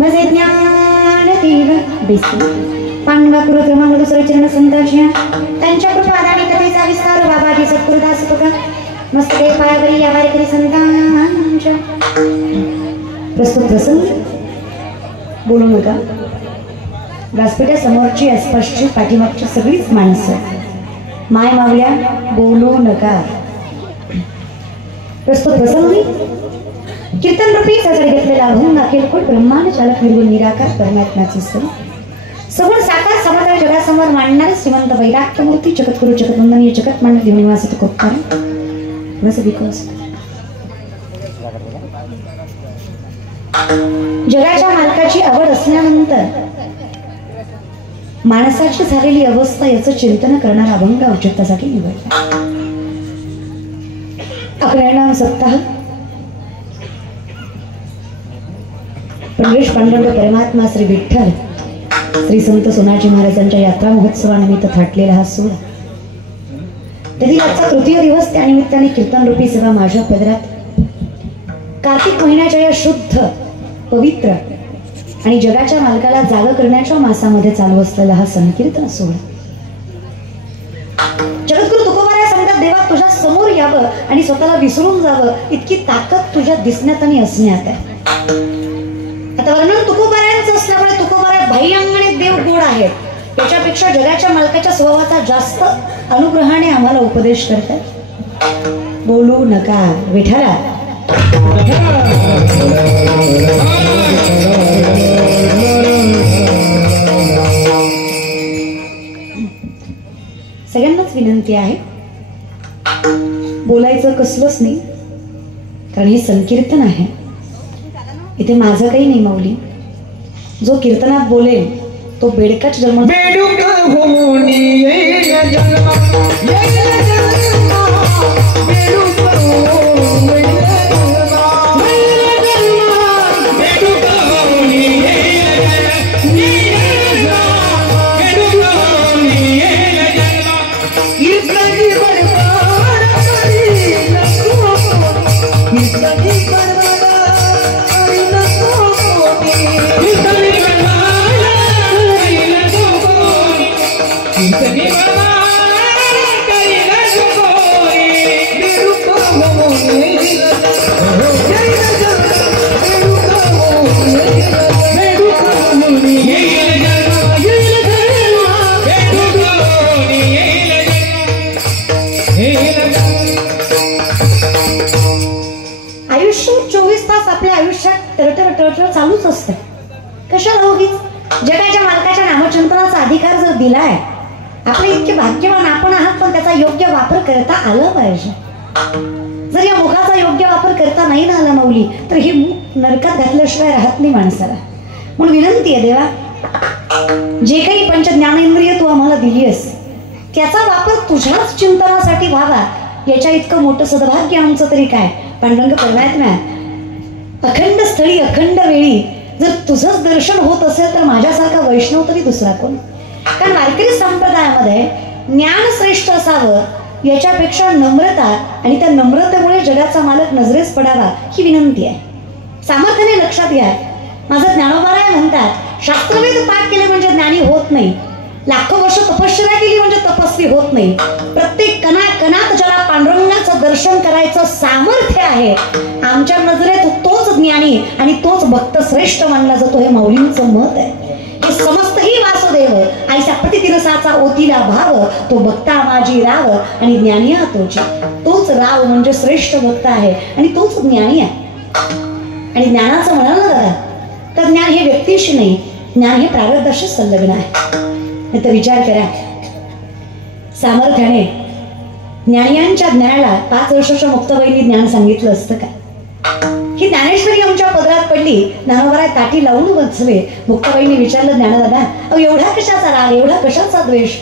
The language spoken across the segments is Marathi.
मजे ज्ञान देव बेसू पांडवा कृतक्रमांक चरण संतांच्या त्यांच्या कृपादानी कथेचा विस्तार बाबाजी सत्पुरदास तुका मस्तके पायावरी या वारकरी संतांच्या प्रस्तुत प्रसंग बोलू नका. व्यासपीठा समोरची अस्पष्ट पाठीमागची सगळीच माणसं माय मावल्या बोलू नका. प्रस्तुत प्रसंगी कीर्तन रूपी साजरे घेतलेला अभंग अखिलकोट ब्रह्मांड चालक निर्गुण निराकार परमात्म्याचे सगुण साकार समर्थ जगासमोर मांडणारे श्रीमंत वैराग्य मूर्ती जगद्गुरु जगतवंदनीय जगत मांड देव निवास कोपकार बिकॉज जगाच्या मालकाची आवड असल्यानंतर माणसाची झालेली अवस्था याचं चिंतन करणारा अभंग औचित्यासाठी निवडला. अकरायणाम सप्ताह पंडित पांडुरंग परमात्मा श्री विठ्ठल श्री संत सोनाजी महाराजांच्या यात्रा महोत्सवानिमित्त थाटलेला हा सोहळा. त्यातील आजचा तृतीय दिवस त्यानिमित्ताने कीर्तन रूपी सेवा माझ्या पदरात कार्तिक महिन्याच्या या शुद्ध पवित्र आणि जगाच्या मालकाला जाग करण्याच्या मासामध्ये चालू असलेला हा संकीर्तन सोहळा. जगद्गुरु तुकोबाराय सांगतात, देवा तुझ्या समोर यावं आणि स्वतःला विसरून जावं इतकी ताकद तुझ्या दिसण्यात आणि असण्यात आहे. आता वर्णन तुकोबारायांचं असल्यामुळे तुकोबाराय बाह्यांगाने देव गोड आहेत, त्याच्यापेक्षा जगाच्या मालकाच्या स्वभावाचा जास्त अनुग्रहाने आम्हाला उपदेश करतात. बोलू नका विठ्ठला. सगळ्यांनाच विनंती आहे, बोलायचं कसलंच नाही, कारण हे संकीर्तन आहे. इथे माझं काही नाही माऊली. जो कीर्तनात बोलेल तो बेडकाच जन्म चालूच असते. कशाला उगीच जगाच्या मालकाच्या नामचिंतनाचा अधिकार जर दिलाय, आपले इतके भाग्यवान आपण आहात, पण त्याचा योग्य वापर करता आला पाहिजे. जर या मुखाचा योग्य वापर करता नाही ना आला माऊली, तर ही मुख नरकात घातल्याशिवाय राहत नाही माणसाला. म्हणून विनंती आहे देवा, जे काही पंच ज्ञानेंद्रिय तू आम्हाला दिली आहेस त्याचा वापर तुझ्याच चिंतनासाठी व्हावा. याच्या इतकं मोठं सद्भाग्य आमचं तरी काय. पांडुरंग परमात्मा, अखंड स्थळी अखंड वेळी जर तुझंच दर्शन होत असेल तर माझ्यासारखा वैष्णव तरी दुसरा कोण. कारण वारकरी संप्रदायामध्ये ज्ञान श्रेष्ठ असावं याच्यापेक्षा नम्रता, आणि त्या नम्रतेमुळे जगाचा मालक नजरेस पडावा ही विनंती आहे. सामर्थ्याने लक्षात घ्या, माझं ज्ञानोबाराय म्हणतात, शास्त्रवेद पाठ केले म्हणजे ज्ञानी होत नाही, लाखो वर्ष तपश्चर्या केली म्हणजे तपस्वी होत नाही. प्रत्येक कणाकणात ज्याला पांडुरंगाचं दर्शन करायचं सामर्थ्य आहे, आमच्या नजरेत तोच ज्ञानी आणि तोच भक्त श्रेष्ठ मानला जातो. हे माऊलींचं मत आहे. हे समस्तही वासुदेव आईचा प्रतिदिवसाचा ओतीला भाव, तो भक्ता माझी राव आणि ज्ञानी तोची. तोच राव म्हणजे श्रेष्ठ भक्त आहे आणि तोच ज्ञानी आहे. आणि ज्ञानाचं म्हणाल ना दादा, तर ज्ञान हे व्यक्तीशी नाही, ज्ञान हे प्रारब्धाशी संलग्न आहे. नाही तर विचार करा, सामर्थ्याने ज्ञानियांच्या ज्ञानाला 5 वर्षाच्या मुक्ताबाईंनी ज्ञान सांगितलं असतं का? ही ज्ञानेश्वरी आमच्या पदरात पडली, ज्ञानोबाराय ताटी लावून बसले. मुक्ताबाईंनी विचारलं, ज्ञानदादा एवढा कशाचा राग, एवढा कशाचा द्वेष?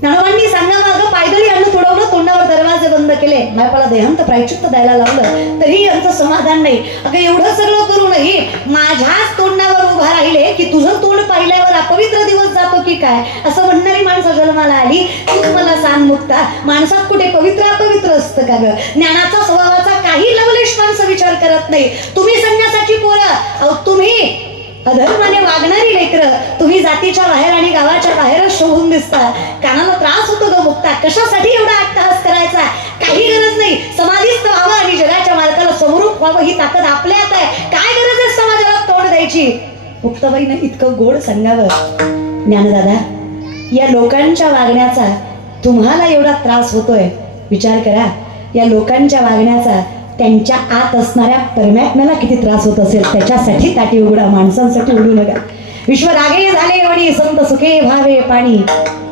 ज्ञानोबांनी सांगावं, अगं पायदळी अन्न तुडवलं, तोंडावर दरवाजे बंद केले, मायपाला देहांत प्रायचित्त द्यायला लावलं, तरी यांचं समाधान नाही. अगं एवढं सगळं करूनही माझ्याच तोंडावर उभा राहिले की तुझं तोंड पाहिल्यावर अपवित्र दिवस जातो की काय, असं म्हणणारी माणसं जन्माला आली. तूच मला सांग मुक्ता, माणसात कुठे पवित्र अपवित्र असतं का ग? ज्ञानाचा स्वभावाचा काही लवलेश माणसं विचार करत नाही. तुम्ही संन्यासाची पोरं, तुम्ही अधर्माने वागणारी लेकरं तुम्ही जातीच्या बाहेर आणि गावाच्या बाहेरच शोभून दिसता. कानाला त्रास होतो ग मुक्ता. कशासाठी एवढा अट्टहास करायचा? काही गरज नाही. समाधीस्थ व्हावं आणि जगाच्या मालकाला समरूप व्हावं ही ताकद आपल्यात आहे. काय गरज आहे समाजाला तोंड द्यायची? मुक्ताबाईनं इतकं गोड सांगावं. ज्ञानदादा, या लोकांच्या वागण्याचा तुम्हाला एवढा त्रास होतोय, विचार करा. या लोकांच्या वागण्याचा त्यांच्या आत असणाऱ्या परमात्म्याला किती त्रास होत असेल. त्याच्यासाठी ताटी उघडा, माणसांसाठी उघडू नका. विश्व रागे झाले वणी, संत सुखे भावे पाणी,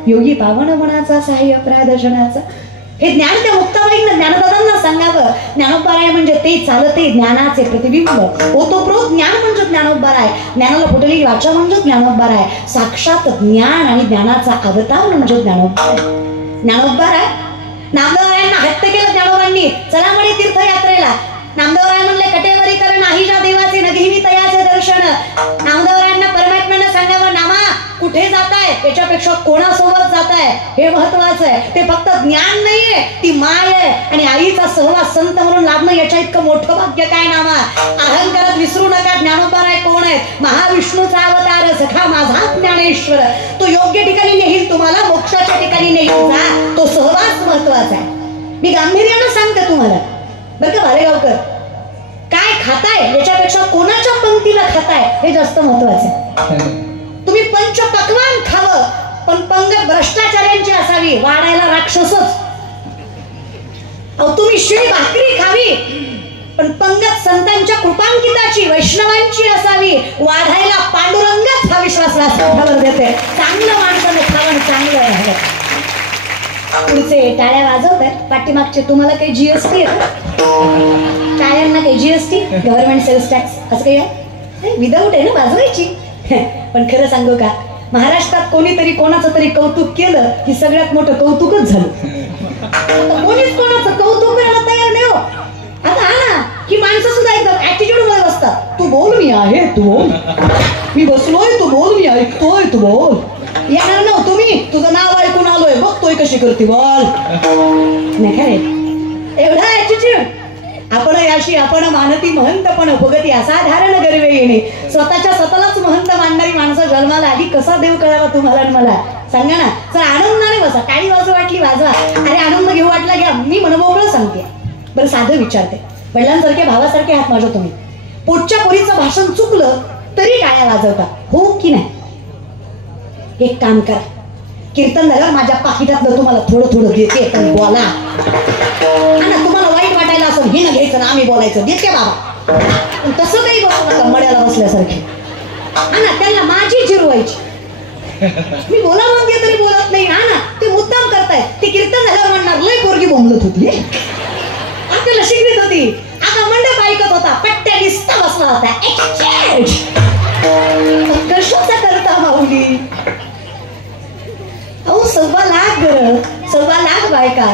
योगी पावन मनाचा सहाय्य प्रादर्शनाचा. हे ज्ञान त्या मुक्ताबाईंना ज्ञानदादांना सांगावं. ज्ञानोबराय म्हणजे ते चालते ज्ञानाचे प्रतिबिंब. ओतप्रोत ज्ञान म्हणजे ज्ञानोबराय. ज्ञानाला फुटली वाचा म्हणजे ज्ञानोबराय. साक्षात ज्ञान आणि ज्ञानाचा अवतार म्हणजे ज्ञानोबराय. ज्ञानोबराय नामदेवरायांना हट्ट केलं ज्ञानोबांनी, चला म्हणे तीर्थयात्रेला. नामदेवराय म्हणले, कटेवरी कर नाही ज्या देवाचे न घेवी तयाचे दर्शन. नामदेवरायांना परमात्म्यानं सांगावं, नामा कुठे जाताय त्याच्यापेक्षा कोणासोबत जाताय हे महत्वाचं आहे. ते फक्त ज्ञान नाहीये, ती माय आहे. आणि आईचा सहवास संत म्हणून लाभणं याच्या इतकं मोठं भाग्य काय नामा. अहंकारात विसरू नका, ज्ञानोबराय कोण आहेत? महाविष्णूचा अवतार, सखा माझा ज्ञानेश्वर. तो योग्य ठिकाणी नेईल तुम्हाला, मोक्षाच्या ठिकाणी नेईल. जा, तो सहवास महत्वाचा आहे. मी गांभीर्यानं सांगते तुम्हाला बरं का भालेगावकर. काय खाताय याच्यापेक्षा कोणाच्या पंक्तीला खाताय हे जास्त महत्वाचं आहे. तुम्ही पंच पक्वान खावं, पण पंगत भ्रष्टाचार्यांची असावी, वाढायला राक्षसच. तुम्ही शिळी भाकरी खावी, पण पंगत संतांच्या कृपांकिताची वैष्णवांची असावी, वाढायला पांडुरंगच हा विश्वास व्यासपीठावर देते. चांगलं माणसाने खावं, चांगलं राहावं. पुढचे टाळ्या वाजवतात, पाठीमागचे तुम्हाला काही जीएसटी आहे? टाळ्यांना काही जीएसटी, गव्हर्नमेंट सेल्स टॅक्स असं काही आहे? विदाऊट आहे ना वाजवायची. पण खरं सांगू का, महाराष्ट्रात कोणीतरी कोणाचं तरी कौतुक केलं की सगळ्यात मोठं कौतुकच झालं. कोणीच कोणाचं कौतुक करायला तयार नाही हो. आता हा ना की माणसं सुद्धा एकदम ऍटिट्यूड मध्ये बसतात. तू बोल, मी आहे, तू बोल. मी बसलोय, तू बोल, मी ऐकतोय, तू बोल. येणार ना तुम्ही, तुझं नाव ऐकून आलोय, बघतोय कशी करते, बोल. नाही खरे एवढा ऍटिट्यूड. आपण याशी आपण मानती महंत पण उपगती असाधारण गर्वे येणे. स्वतःच्या स्वतःलाच महंत मानणारी माणसं जन्माला आली. कसा देव कळावा तुम्हाला आणि मला सांगा ना. तर आनंदाने बसा, टाळी वाजू वाटली वाजवा. अरे आनंद घेऊ वाटला घ्या. मी मनमोकळं सांगते. बरं साधं विचारते, वडिलांसारखे भावासारखे हात माझ्या तुम्ही. पोटच्या पोरीचं भाषण चुकलं तरी टाळ्या वाजवता, हो की नाही? एक काम करा, कीर्तन झालं माझ्या पाकिटातलं तुम्हाला थोडं थोडं देते, पण बोला. आणि तुम्हाला वाईट वाटायला असं हे ना घ्यायचं ना आम्ही बोलायचं, देते बाबा. पण तसं काही बसू नका मड्याला बसल्यासारखे. ना त्यांना माझी जिरवायची. मी बोला म्हणते तरी बोलत नाही. ना ते मुद्दाम करताय. ते कीर्तन झालं म्हणणार लय पोरगी बोंबलत होती, आपल्याला शिकवीत होती. आता मंडप ऐकत होता, पट्ट्या दिसता बसला होता. कशाचा करता माऊली? अहो 1.25 लाख बायका,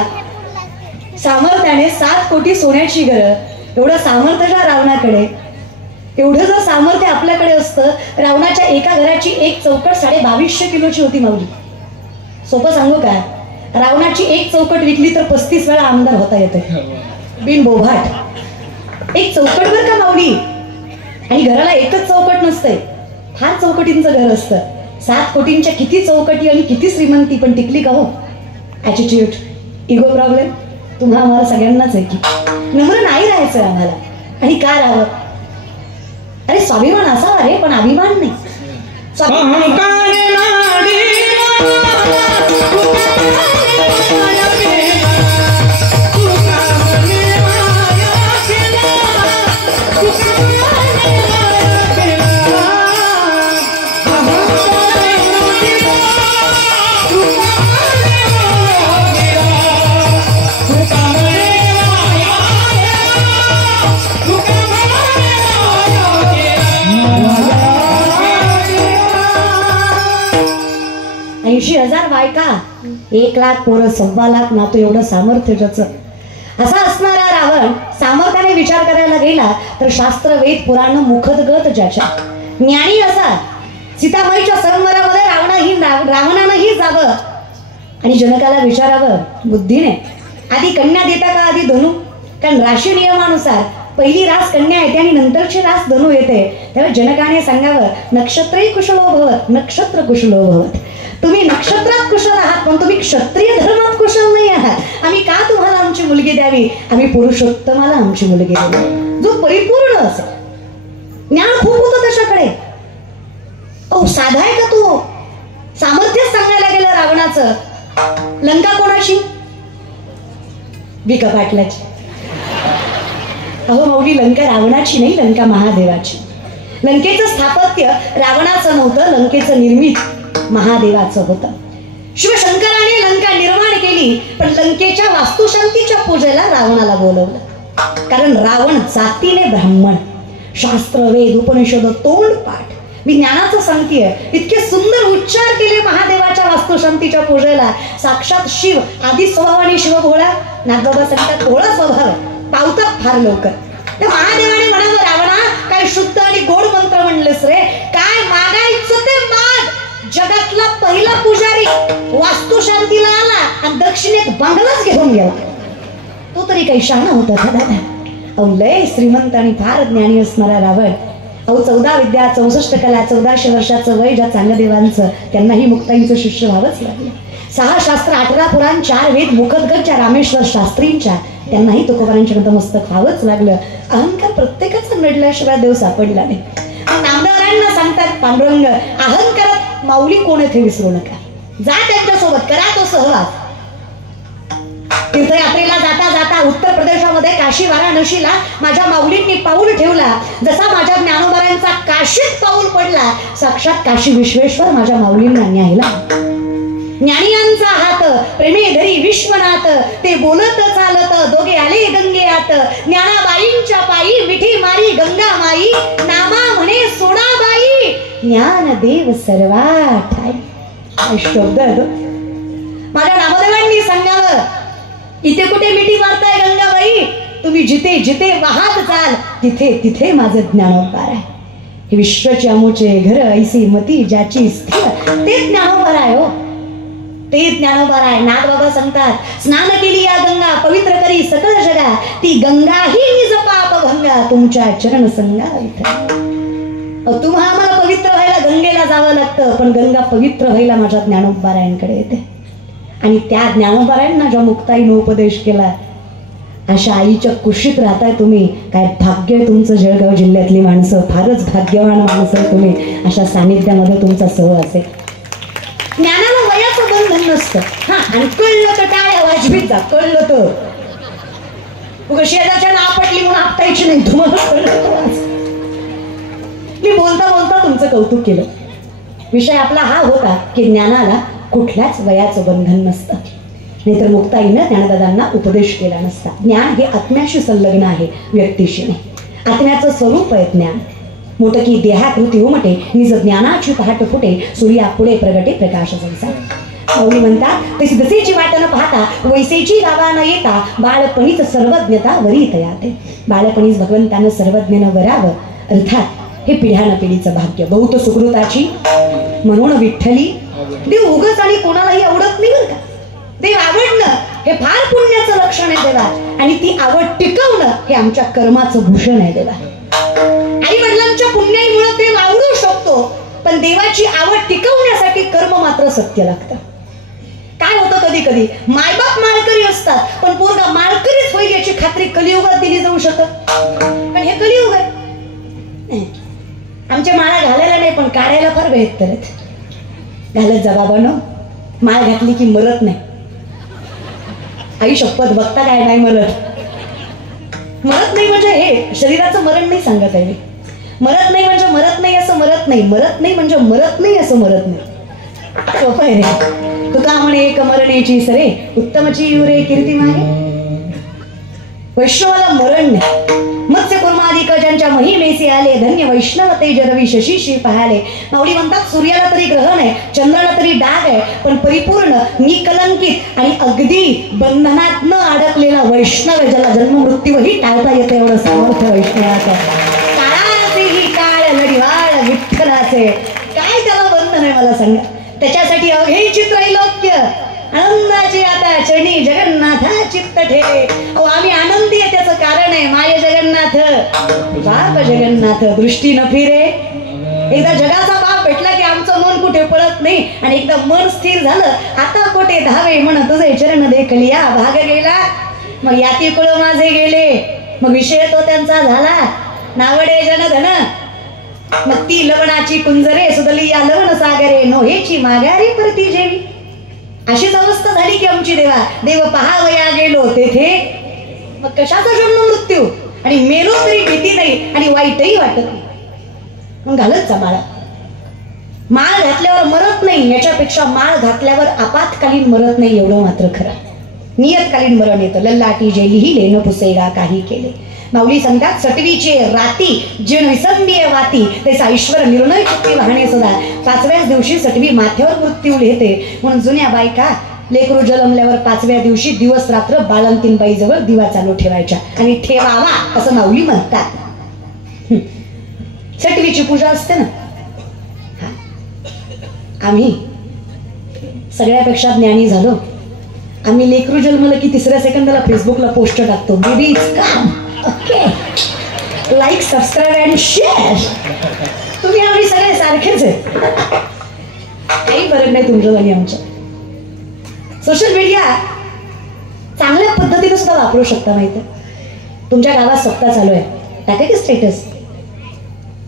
सामर्थ्याने 7 कोटी सोन्याची घरं. एवढं सामर्थ्य का रावणाकडे? एवढं जर सामर्थ्य आपल्याकडे असतं, रावणाच्या एका घराची एक चौकट 2250 किलोची होती माऊली. सोपं सांगू का, रावणाची एक चौकट विकली तर 35 वेळा आमदार होता येते बिन बोभाट. एक चौकट बर का माऊली. आणि घराला एकच चौकट नसते, फार चौकटींचं घर असतं. 7 कोटींच्या किती चौकटी आणि किती श्रीमंती, पण टिकली का हो? ॲटिट्यूड, इगो प्रॉब्लेम तुम्हा आम्हाला सगळ्यांनाच आहे की. नम्र नाही राहायचं आम्हाला. आणि का राहावं? अरे स्वाभिमान असावा रे, पण अभिमान नाही. बायका, 1 लाख पोरं, 1.25 लाख नातू, एवढं सामर्थ्य ज्याचं. असा असणारा रावण सामर्थ्याने विचार करायला गेला तर शास्त्र वेद पुराण मुखदगत ज्याच्या. ज्ञानी असा सीतामाईच्या संवरामध्ये रावणानंही जावं आणि जनकाला विचारावं बुद्धीने, आधी कन्या देता का आधी धनु? कारण राशी नियमानुसार पहिली रास कन्या येते आणि नंतरची रास धनु येते, तेव्हा जनकाने सांगावं नक्षत्रे कुशलो भवत, नक्षत्र कुशलो भवत. तुम्ही नक्षत्रात कुशल आहात पण तुम्ही क्षत्रिय धर्मात कुशल नाही आहात. आम्ही का तुम्हाला आमची मुलगी द्यावी? आम्ही पुरुषोत्तमाला आमची मुलगी द्यावी जो परिपूर्ण असेल. ज्ञान खूप होतं त्याच्याकडे. साधा आहे का तो? सामर्थ्य सांगायला गेलं रावणाचं. लंका कोणाची? विका पाटलाची. माऊली लंका रावणाची नाही, लंका महादेवाची. लंकेचं स्थापत्य रावणाचं नव्हतं, लंकेचं निर्मित महादेवाचं होतं. शिवशंकराने लंका निर्माण केली पण लंकेच्या वास्तुशांतीच्या पूजेला रावणाला बोलवलं. कारण रावण जातीने ब्राह्मण, शास्त्र वेद उपनिषद तोंडपाठ. मी ज्ञानाचं सांगतेय, इतके सुंदर उच्चार केले महादेवाच्या वास्तुशांतीच्या पूजेला. साक्षात शिव आधी स्वभावाने शिव भोळा, नागबाबा सांगतात भोळा स्वभाव पावतात फार लवकर. तर महादेवाने म्हणावं रावणा काय शुद्ध आणि गोड मंत्र म्हणलेस रे, काय मागायचं ते माग. जगातला पहिला पुजारी वास्तुशांतीला आला आणि दक्षिणेत बंगलाच घेऊन गेला. तो तरी काही शहाणा होता का दादा? लय श्रीमंत आणि फार ज्ञानी असणारा रावण. 14 विद्या 64 कला 1400 वर्षाचं वय ज्या चांगल्या देवांचं, त्यांनाही मुक्ताईंचं शिष्य व्हावंच लागलं. 6 शास्त्र 18 पुराण 4 वेद मुखदगतच्या रामेश्वर शास्त्रींच्या, त्यांनाही तुकोबारांच्या नतमस्तक व्हावंच लागलं. अहंकार प्रत्येकाचा नडल्याशिवाय देव सापडला नाही. नामदेवरांना सांगतात पांडुरंग अहंकारात माऊली कोण आहे ते विसरू नका, जा त्यांच्यासोबत करा तो सहवास. तीर्थयात्रेला जाता जाता उत्तर प्रदेशामध्ये काशी वाराणसीला माझ्या माऊलींनी पाऊल ठेवला. जसा माझ्या ज्ञानोबारांचा काशीत पाऊल पडला, साक्षात काशी विश्वेश्वर माझ्या माऊलींना न्यायला. ज्ञानियांचा हात प्रेमे धरी विश्वनाथ, ते बोलत चालत दोघे आले गंगेयात. ज्ञानाबाईंच्या पायी मिठी मारी गंगा माई, नामा म्हणे सोडाबाई, ज्ञान देव सर्वा ठाई. शब्द माझ्या नामदेवांनी सांगावं, इथे कुठे मिठी मारताय गंगाबाई? तुम्ही जिथे जिथे वाहत जाल तिथे तिथे माझं ज्ञानोबार आहे. हे विश्वचे अमुचे घर ऐसी मती ज्याची स्थिर, ते ज्ञानोबार आहे. हो ते ज्ञानोबार आहे. नागबाबा सांगतात स्नान केली या गंगा पवित्र करी सकळ जगा, ती गंगा ही निज पाप भंगा तुमच्या चरण संगा. तुम्हाला आम्हाला पवित्र व्हायला गंगेला जावं लागतं, पण गंगा पवित्र व्हायला माझ्या ज्ञानोबारायांकडे येते. आणि त्या ज्ञानोबारायांना ज्या मुक्ताईनं उपदेश केला, अशा आईच्या कुशीत राहताय तुम्ही. काय भाग्य तुमचं जळगाव जिल्ह्यातली माणसं, फारच भाग्यवान माणसं तुम्ही. अशा सानिध्यामध्ये तुमचा सहवास आहे. ज्ञानाला वयाचं बंधन नसतं. आणि कळलं तर टाळ्या वाजवीत जा, कळलं तर. उगा शेजारच्या आपटली म्हणून आपटायची नाही. तुम्हाला कळलं. मी बोलता बोलता तुमचं कौतुक केलं. विषय आपला हा होता की ज्ञानाला कुठल्याच वयाचं बंधन नसतं, नाहीतर मुक्ताईनं ज्ञानदादांना उपदेश केला नसता. ज्ञान हे आत्म्याशी संलग्न आहे, व्यक्तीशी नाही. आत्म्याचं स्वरूप आहे ज्ञान. मोठं की देहाकृती उमटे निज ज्ञानाची पहाट फुटे, सूर्या पुढे प्रगटे प्रकाश संसार. माऊली म्हणतात तशी जसेची वाट न पाहता वैसेची गावा न येता, बाळपणीच सर्वज्ञता वरी तयाते. बाळपणीच भगवंतानं सर्वज्ञानं वरावं, अर्थात हे पिढ्यानं पिढीचं भाग्य. बहुत सुकृताची म्हणून विठ्ठली. देव उगच आणि कोणालाही आवडत नाही बरं का. देव आवडणं हे फार पुण्याचं लक्षण आहे देवा, आणि ती आवड टिकवणं हे आमच्या कर्माचं भूषण आहे देवा. आई वडिलांच्या पुण्याईमुळे देव आवडू शकतो, पण देवाची आवड टिकवण्यासाठी कर्म मात्र सत्य लागतं. काय होतं कधी कधी मायबाप माळकरी असतात, पण पोरगा माळकरीच होईल याची खात्री कलियुगात दिली जाऊ शकत. पण हे कलियुग आहे. आमच्या माळा घालायला नाही पण काढायला फार बेहत्तर आहेत. घालत जा बाबांनो, माळ घातली की मरत नाही. आई शपथ बघता काय नाही मरत. मरत नाही म्हणजे हे शरीराचं मरण नाही सांगत आहे मी. मरत नाही म्हणजे मरत नाही असं मरत नाही. मरत नाही म्हणजे मरत नाही असं मरत नाही. सोपं आहे रे. तुका म्हणे एक मरणेची सरे, उत्तमची युरे कीर्ती मागे. वैष्णवाला मरण नाही. मत्स्य कुर्मादिक ज्यांच्या महिमेचे आले, धन्य वैष्णव तेज रवी शशीशी पाहाले. माऊली म्हणतात सूर्याला तरी ग्रहण आहे, चंद्राला तरी डाग आहे, पण परिपूर्ण निकलंकित आणि अगदी बंधनात न अडकलेला वैष्णव ज्याला जन्म मृत्यूही टाळता येते, एवढं सामर्थ्य वैष्णवाचं. काळाचेही काळ लढिवाळ विठ्ठलाचे. काय त्याला बंधन आहे मला सांगा. त्याच्यासाठी अघेची त्रैलोक्य आनंदाची आता चरणी जगन्नाथा चित्त ठे. आम्ही आनंदी आहे त्याचं कारण आहे माय जगन्नाथ. जगन्नाथ दृष्टी न फिरे. एकदा जगाचा बाप भेटला की आमचं मन कुठे पळत नाही, आणि एकदा मन स्थिर झालं आता कोठे धावे म्हण तुझे चरण देखलिया भाग गेला. मग याती कुळ माझे गेले, मग विषय तो त्यांचा झाला नावडे जनधन. मग ती लवणाची कुंजरे सुदली या लवण सागरे नोहेची माघारी परती जेवी. अशीच अवस्था झाली की आमची देवा. देव पहावया गेलो तेथे, मग कशाचा जन्म मृत्यू, आणि मेलो तरी भीती नाही आणि वाईटही वाटत नाही. मग घालत जा माळा. माळ घातल्यावर मरत नाही, याच्यापेक्षा माळ घातल्यावर आपातकालीन मरत नाही एवढं मात्र खरं. नियतकालीन मरण येतं. लल्लाटी जेलीही लेणं पुसेगा काही केले. माऊली सांगतात सटवीचे राती जिण विसंबीय वाती त्याचा ईश्वर निर्णय चुकी वाहणे सदा. 5व्याच दिवशी सटवी माथ्यावर मृत्यू लिहिते. म्हणून जुन्या बायका लेकरू जन्मल्यावर 5व्या दिवशी दिवस रात्र बाळंतीन बाई जवळ दिवा चालू ठेवायच्या, आणि ठेवावा असं माऊली म्हणतात. सटवीची पूजा असते ना. आम्ही सगळ्यापेक्षा ज्ञानी झालो. आम्ही लेकरू जन्मलं की 3ऱ्या सेकंदाला फेसबुकला पोस्ट टाकतो, baby it's come. Okay, like subscribe and share. तुम्ही आम्ही सगळे सारखेच आहे, काही फरक नाही तुमच्या आणि आमच्या. सोशल मीडिया चांगल्या पद्धतीने सुद्धा वापरू शकता. माहिती तुमच्या गावात सप्ताह चालू आहे, टाका की स्टेटस.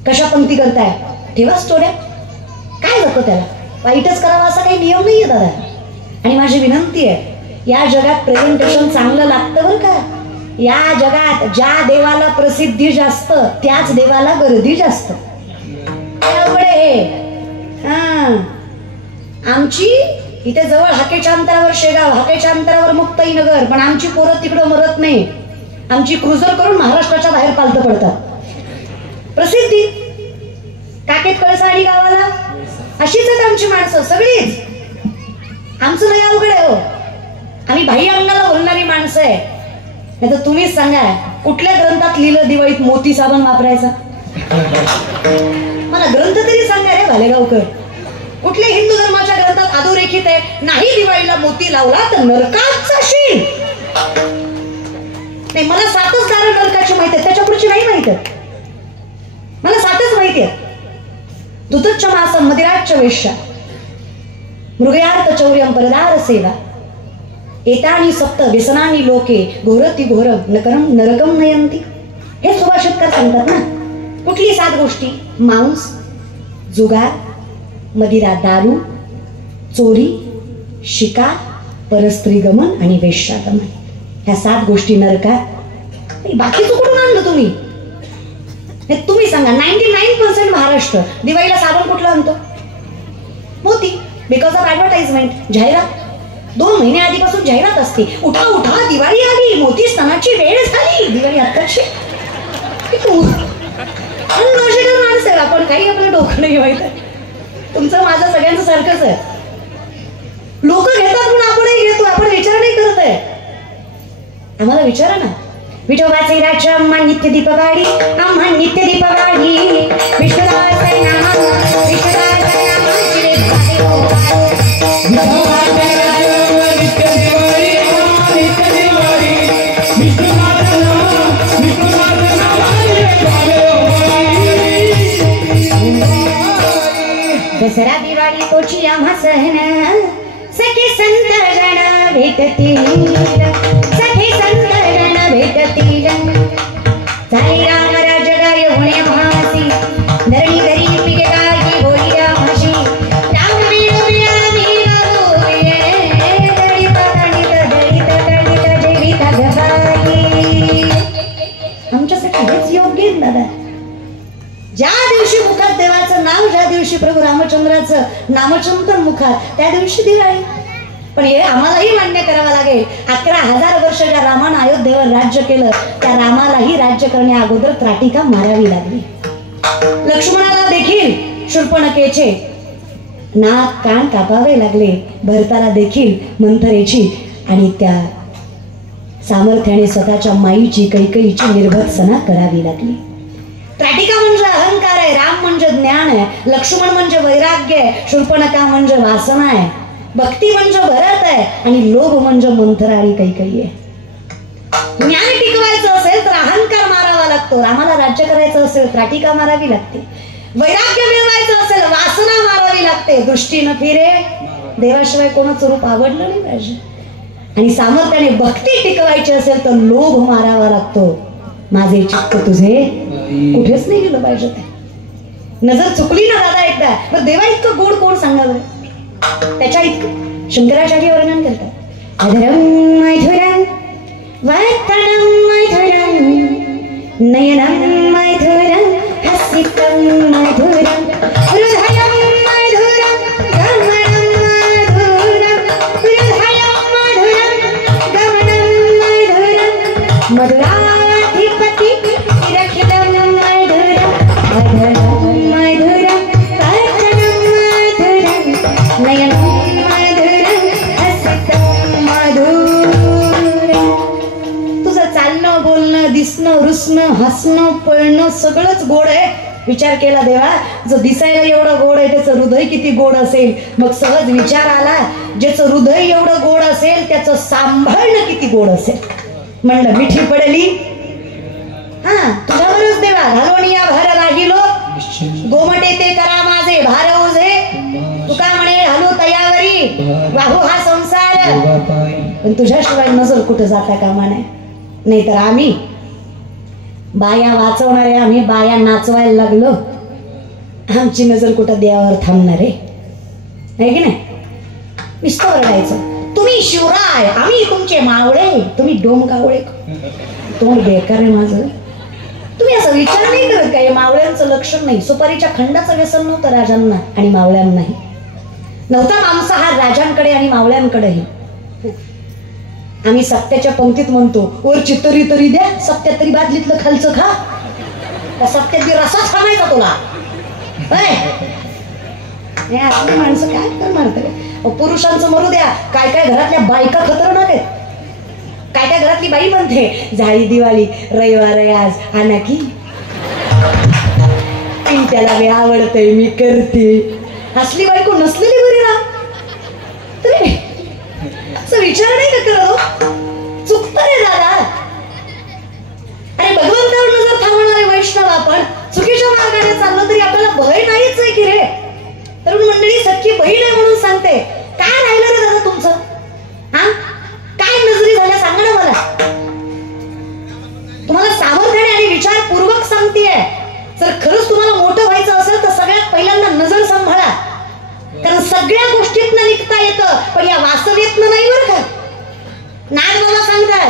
कशा पंक्ती करताय ठेवा स्टोऱ्या. काय जातो त्याला, वाईटच करावा असा काही नियम नाहीये दादा. आणि माझी विनंती आहे, या जगात प्रेझेंटेशन चांगलं लागतं बरं का. या जगात ज्या देवाला प्रसिद्धी जास्त त्याच देवाला गर्दी जास्त. आमची इथे जवळ हाकेच्या अंतरावर शेगाव, हाकेच्या अंतरावर मुक्ताईनगर, पण आमची पोरं तिकडं मरत नाही. आमची क्रुझर करून महाराष्ट्राच्या बाहेर पालतं पडतात. प्रसिद्धी काकेत कळसा आणि गावाला अशीच आहेत आमची माणसं सगळीच. आमचं नाही अवघड आहे हो. आम्ही बाह्य अंगाला बोलणारी माणसं आहे. नाही तर तुम्हीच सांगा कुठल्या ग्रंथात लिहिलं दिवाळीत मोती साबण वापरायचा. मला ग्रंथ तरी सांगा रे भालेगावकर. कुठल्या हिंदू धर्माच्या ग्रंथात अधोरेखित आहे नाही दिवाळीला मोती लावला तर नरकात जाशील. नाही, मला 7च दारं नरकाची माहिती आहेत, त्याच्या पुढची नाही माहिती आहे. मला 7च माहिती आहे. दुतच्च मासं मदिराच्च वेश्या मृगयार्थ चौर्यम परदार सेवा एतानी सप्त व्यसनानी लोके घोरती घोरम नरकम नयंती. हे सुभाषितकार सांगतात ना. कुठली 7 गोष्टी? मांस, जुगार, मदिरा, दारू, चोरी, शिकार, परस्त्रीगमन आणि वेश्यागमन. ह्या 7 गोष्टी नरकात. बाकीचं कुठून आणलं तुम्ही? तुम्ही सांगा. 99% महाराष्ट्र दिवाळीला साबण कुठलं आणतो? मोती. बिकॉज ऑफ ऍडव्हर्टाइजमेंट, जाहिरात. 2 महिने आधीपासून जाहिरात असते. उठा उठा दिवाळी आली, मोती स्नानाची वेळ झाली. दिवाळी आत्ताची माणसं आहे आपण, काही आपलं डोकं नाही माहित. तुमचं माझं सगळ्यांचं सारखंच आहे. लोक घेतात म्हणून आपणही घेतो. आपण विचार नाही करत आहे. आम्हाला विचारा ना. विठोबाचे राजा आम्हा नित्य दीपवाडी, आम्हा नित्य दीपवाडी. विष्णुदास नामा, विष्णुदास दसरा दिवाळी तोची आम्हा सहन. सखी संत जण भेटतील, सखी संत जण भेटतील. झाली राम राज्य गाय होणे महासी, धरणी धरी पिके गायी बोली रामाशी. राम मिळूया मी गाऊये, दळित दळित दळित दळित जेवित गबाई. आमच्यासाठी हेच योग्य आहे दादा. ज्या दिवशी मुखात देवाचं नाव, ज्या दिवशी प्रभू रामचंद्राचं नामचिंतन मुखात, त्या दिवशी दिवाळी. पण हे आम्हालाही मान्य करावं लागेल. 11,000 वर्ष ज्या रामानं अयोध्येवर राज्य केलं त्या रामालाही राज्य करण्या अगोदर त्राटिका मारावी लागली. लक्ष्मणाला देखील शूर्पणखेचे नाक कान कापावे लागले. भरताला देखील मंथरेची आणि त्या सामर्थ्याने स्वतःच्या माईची कैकेयीची निर्भत्सना करावी लागली. त्राटिका म्हणजे अहंकार आहे, राम म्हणजे ज्ञान आहे, लक्ष्मण म्हणजे वैराग्य आहे, शूर्पणखा म्हणजे वासना आहे, भक्ती म्हणजे भरत आहे आणि लोभ म्हणजे मंथरा आणि कैकेयी आहे. ज्ञान टिकवायचं असेल तर अहंकार मारावा लागतो. लागतो. रामाला राज्य करायचं असेल त्राटिका मारावी लागते, वैराग्य मिळवायचं असेल वासना मारावी लागते, दृष्टी न फिरे देवाशिवाय कोणाचं रूप आवडलं नाही पाहिजे. आणि सामर्थ्याने भक्ती टिकवायची असेल तर लोभ मारावा लागतो. माझे चित्त तुझे कुठेच नाही गेलं पाहिजे. ते नजर चुकली ना दादा एकदा, मग देवा इतकं गोड कोण सांगावं. त्याच्या इतकं शंकराचार्य वर्णन करतात. अधरम मैथुरम वतनम मैथुरम नयनम मैथुरम हसितम मैथुरम हृदयम मैथुरम गमनम मधुरम हृदयम मधुरम गमनम मधुरम मधुराधिपति रक्षितम मधुरम अधरम मधुरम वतनम मधुरम नयनम मधुरम हसितम मधुरम. तुझं चालणं बोलणं दिसणं रुसणं हसणं पळणं सगळंच गोड आहे. विचार केला देवा, जो दिसायला एवढं गोड आहे त्याचं हृदय किती गोड असेल. मग सहज विचार आला, ज्याचं हृदय एवढं गोड असेल त्याचं सांभाळणं किती गोड असेल. म्हणलं मिठी पडली हा तुझ्यावरच देवा, घालवणी या भार राहिलो गोमटे ते करा माझे भार ओझे. तुका म्हणे घालू तयावरी वाहू हा संसार, पण तुझ्याशिवाय नजर कुठं जाता कामा नये. नाहीतर आम्ही बाया वाचवणारे, आम्ही बाया नाचवायला लागलो, आमची नजर कुठं देवावर थांबणार आहे की नाही. नुसतं ओरडायचं तुम्ही शिवराय आम्ही तुमचे मावळे, तुम्ही डोमकावळे. तोंड बेकार आहे माझं. तुम्ही असा विचार नाही करत का, मावळ्यांचं लक्षण नाही. सुपारीच्या खंडाचं व्यसन नव्हतं राजांना आणि मावळ्यांनाही नव्हता. मांसाहार राजांकडे आणि मावळ्यांकडेही. आम्ही सत्याच्या पंक्तीत म्हणतो वरची तरी तरी द्या, सत्यात तरी बादलीतलं खालचं खा. त्या सत्यात बी रसाच खाणायचा तुला. आपली माणसं काय करणार. पुरुषांचं मरू द्या, काय काय घरातल्या बायका खतरनाक आहेत. काय काय घरातली बाई म्हणते झाली दिवाळी रविवार आहे आज आणा की पिंट्याला मी आवडतंय मी करते. असली बायको नसलेली बरी ना. तुम्ही असं विचार नाही का करत. चुकतं रे दादा. अरे भगवंतावर नजर थांबवणारे वैष्णव आपण चुकीच्या मार्गाने चाललो तरी आपल्याला भय नाहीच आहे की रे. तरुण मंडळी सख्खी बहीण आहे म्हणून सांगते. काय राहिलं रे दादा तुमचं हा, काय नजरी झाल्या सांगा ना मला. तुम्हाला सावधानी आणि विचारपूर्वक सांगतेय. जर खरंच तुम्हाला मोठं व्हायचं असेल तर सगळ्यात पहिल्यांदा नजर सांभाळा. कारण सगळ्या गोष्टीतनं निघता येतं पण या वास्तव्यातनं नाही बरं का. नाग बाबा सांगतात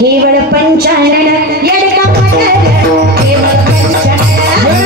केवळ पंचानन यडका मदन केवळ पंचानन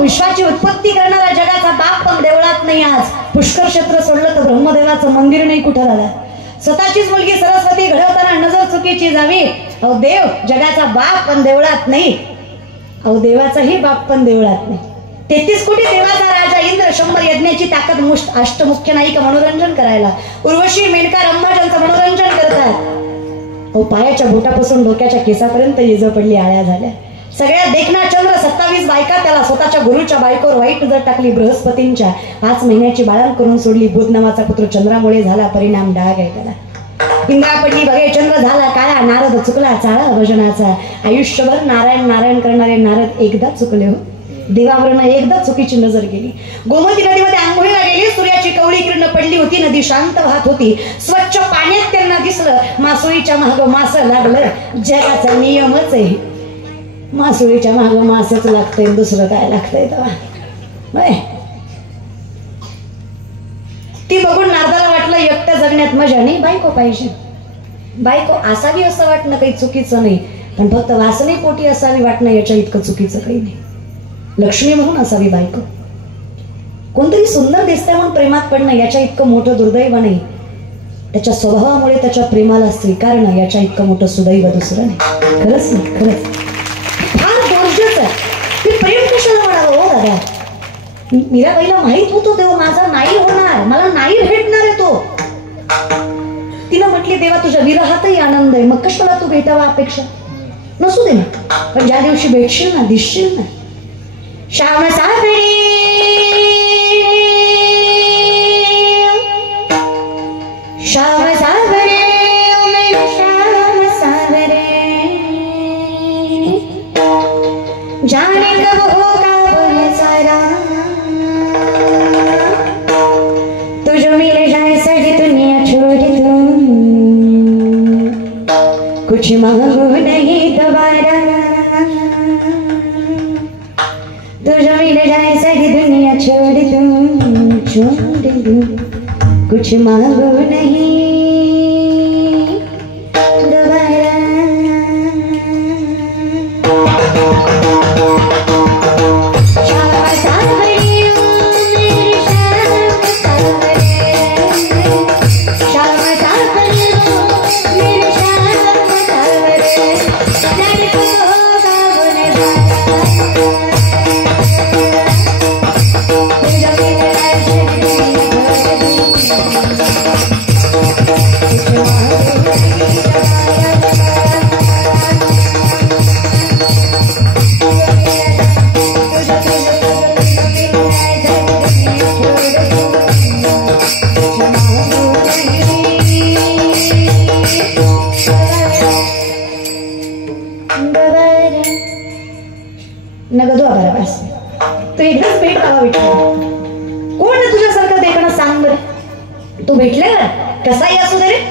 विश्वाची उत्पत्ती करणारा जगाचा बाप पण देवळात नाही. आज पुष्कर क्षेत्र सोडलं तर ब्रह्मदेवाचं मंदिर नाही कुठं झालं. स्वतःचीच मुलगी सरस्वती घडवताना नजर चुकीची जावी. अहो देव जगाचा बाप पण देवळात नाही. अहो देवाचाही बाप पण देवळात नाही. 33 कोटी देवाचा राजा इंद्र 100 यज्ञाची ताकद अष्टमुख्य नायिका मनोरंजन करायला. उर्वशी मेनका रंभाजांचं मनोरंजन करतात. अहो पायाच्या बोटापासून डोक्याच्या केसापर्यंत इजा पडली, आळ्या झाल्या. सगळ्यात देखना चंद्र 27 बायका त्याला स्वतःच्या गुरुच्या बायकोवर वाईट नजर टाकली. बृहस्पतींच्या 5 महिन्याची बाळण करून सोडली. बुध नावाचा पुत्र चंद्रामुळे झाला परिणाम डाग आहे त्याला. इंद्रा पडली बघे चंद्र झाला काळा. नारद चुकला चाळा भजनाचा. आयुष्यभर नारायण नारायण करणारे नारद एकदा चुकले हो. देवावरनं एकदा चुकीची नजर गेली. गोमती नदीमध्ये आंघोळीला गेली. सूर्याची कवळी किरण पडली होती. नदी शांत वाहत होती. स्वच्छ पाण्यात त्यांना दिसलं मासोळीच्या मागं मास लागलं. जगाचा नियमच आहे. मासुळीच्या मागं मासच लागतंय, दुसरं काय लागतंय तेव्हा. ती बघून नारदाला वाटलं एकट्या जगण्यात मजा नाही, बायको पाहिजे. बायको असावी असं वाटणं काही चुकीचं नाही, पण फक्त वासने पोटी असावी वाटणं याच्या इतकं चुकीचं काही नाही. लक्ष्मी म्हणून असावी बायको. कोणतरी सुंदर दिसतंय म्हणून प्रेमात पडणं याच्या इतकं मोठं दुर्दैव नाही, त्याच्या स्वभावामुळे त्याच्या प्रेमाला स्वीकारणं याच्या इतकं मोठं सुदैव दुसरं नाही. खरंच नाही, खरंच फार गरजेचं आहे. ते प्रेम कशाला म्हणावं हो दादा. मीराबाईला माहित होतो तेव्हा माझा नाही होणार, मला नाही भेटणार आहे तो. तिला म्हटली देवा तुझ्या विरहातही आनंद आहे, मग कशाला तू भेटावा अपेक्षा नसू दे ना, पण ज्या दिवशी भेटशील ना दिसशील ना. श्याम सागरे श्याम सागरे श्याम सागरे जाने कब होगा वो नजारा, तुझे मिल जाए सारी दुनिया छोड़ दूं, कुछ मांगू नहीं दोबारा, तुझे मिल जाए सारी दुनिया छोड़ दूं, कुछ मांगू नहीं दोबारा. नगदो आभार बस तू एकदाच भेट बाबा भेटला. कोण तुझ्यासारखं देखणं सांग बरं. तू भेटल्यावर कसाही असू दे रे.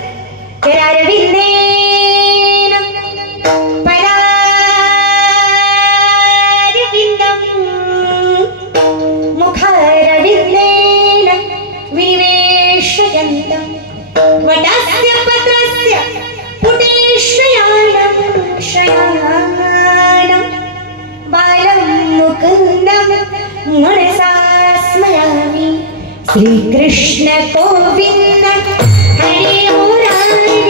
श्री कृष्ण गोविंद हरे मुरारी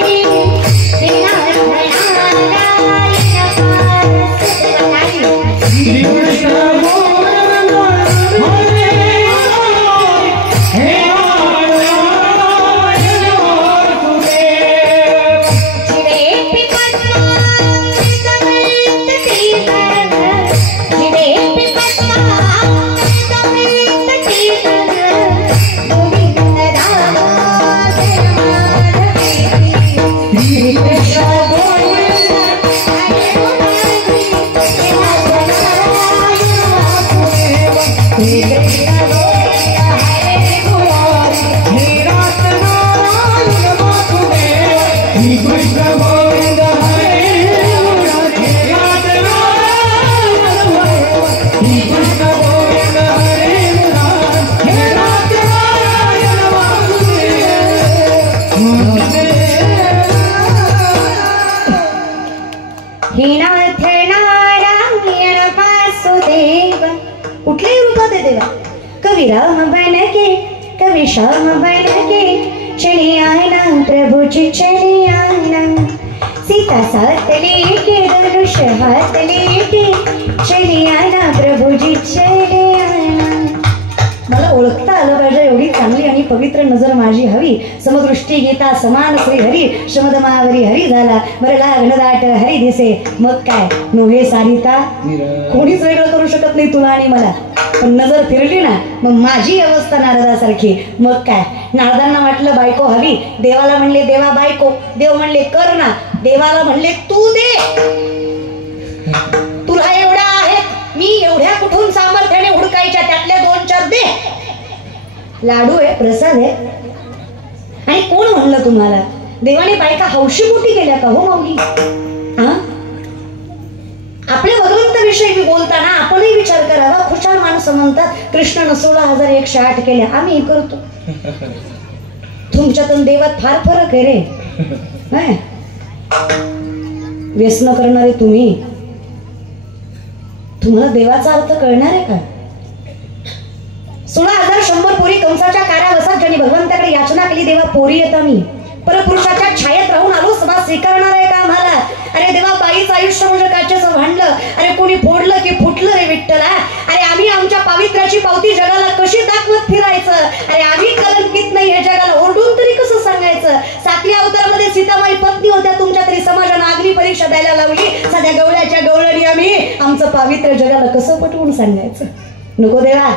कुठल्याही रूपात आहे देवा. कवी राम बन के कवी श्याम बन के चली आना प्रभुजी चली आना, सीता साथ लेके धनुष हाथ लेके चली आना प्रभुजी चली आना. मला ओळखता आलं पाहिजे एवढी चांगली आणि पवित्र नजर माझी हवी. समदृष्टी गीता समान श्री हरी शमदमावरी हरी झाला बरला घनदाट हरी दिसे. मग काय नोहे सारिता कोणीच वेगळं करू शकत नाही तुला आणि मला. पण नजर फिरली ना मग माझी अवस्था नारदासारखी. मग काय नारदांना वाटलं बायको हवी. देवाला म्हणले देवा बायको. देव म्हणले कर ना. देवाला म्हणले तू दे. तुला एवढा आहे मी एवढ्या कुठून सामर्थ्याने हुडकायच्या त्यातले 2-4 दे. लाडू आहे प्रसाद आहे. आणि कोण म्हणलं तुम्हाला देवाने बायका हौशी मोठी केल्या का हो माऊली. आपल्या भगवंत विषयी बोलताना आपणही विचार करावा. खुशाल माणसं म्हणतात कृष्णानं 16,108 केल्या, आम्ही करतो. तुमच्यातून देवात फार फरक आहे रे. व्यसन करणारे तुम्ही, तुम्हाला देवाचा अर्थ कळणार आहे का? 16,100 पोरी कंसाच्या कारावासात ज्यांनी भगवंताकडे याचना केली, देवा पोरी येत आम्ही परपुरुषाच्या छायेत राहून आलो, सदा स्वीकारणार आहे का आम्हाला? अरे देवा, बाईचं आयुष्य म्हणजे काचेचं भांडलं. अरे कोणी फोडलं की फुटलं रे विठ्ठला. अरे आम्ही आमच्या पावित्र्याची पावती जगाला कशी दाखवत फिरायचं? अरे आम्ही कलंकित नाही हे जगाला ओरडून तरी कसं सांगायचं? 7व्या अवतारामध्ये सीतामाई पत्नी होत्या, तुमच्या तरी समाजानं अग्नी परीक्षा द्यायला लावली. सध्या गवळ्याच्या गवळणी आम्ही आमचं पावित्र्य जगाला कसं पटवून सांगायचं? नको देवा.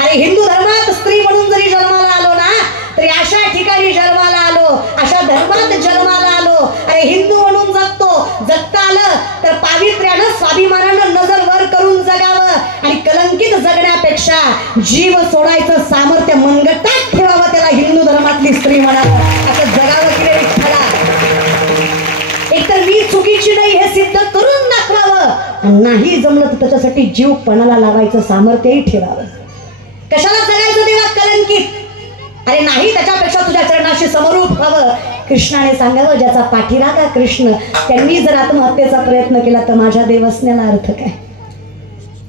अरे हिंदू धर्मात स्त्री म्हणून जरी जन्माला आलो ना, तरी अशा ठिकाणी जन्माला आलो, अशा धर्मात जन्माला आलो. अरे हिंदू म्हणून जगतो, जगता आलं तर पावित्र्यानं स्वाभिमानानं नजर वर करून जगावं. आणि कलंकित जगण्यापेक्षा जीव सोडायचं सामर्थ्य मनगटात ठेवावं, त्याला हिंदू धर्मातली स्त्री म्हणावं. असं जगावं की रे विठ्ठला. एकतर मी चुकीची नाही हे सिद्ध करून दाखवावं, नाही जमलं तर त्याच्यासाठी जीव पणाला लावायचं सामर्थ्यही ठेवावं. कशाला जगायचं देवा कलंकित? अरे नाही, त्याच्यापेक्षा तुझ्या चरणाशी समरूप व्हावं. कृष्णाने सांगावं, ज्याचा पाठीराखा कृष्ण, त्यांनी जर आत्महत्येचा प्रयत्न केला तर माझ्या देवसण्याला अर्थ काय?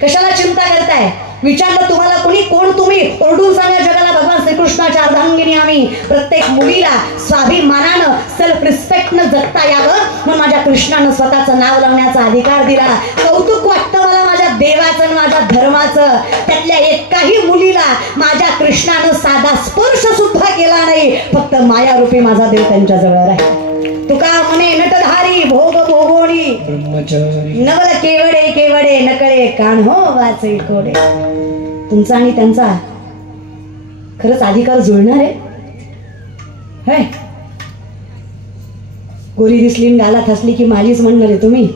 कशाला चिंता करताय? विचारलं तुम्हाला कोणी, कोण तुम्ही? ओरडून सांगा जगाला, भगवान श्रीकृष्णाच्या अर्धांगिनी आम्ही. प्रत्येक मुलीला स्वाभिमानानं सेल्फ रिस्पेक्टनं जगता यावं म्हणून माझ्या कृष्णानं स्वतःचं नाव लावण्याचा अधिकार दिला. कौतुक वाटतं मला माझ्या देवाचं, माझ्या धर्माचं. त्यातल्या एकाही मुलीला माझ्या कृष्णानं साधा स्पर्श सुद्धा केला नाही. फक्त मायारूपी माझा देव त्यांच्या जवळ आहे. तुका म्हणे नटधारी भोग भोगोणी नवल केवडे केवडे नकळे कान हो वाचे कोडे. तुमचा आणि त्यांचा खरंच अधिकार जुळणार आहे? गोरी दिसली गालात हसली की माझीच म्हणणार आहे तुम्ही?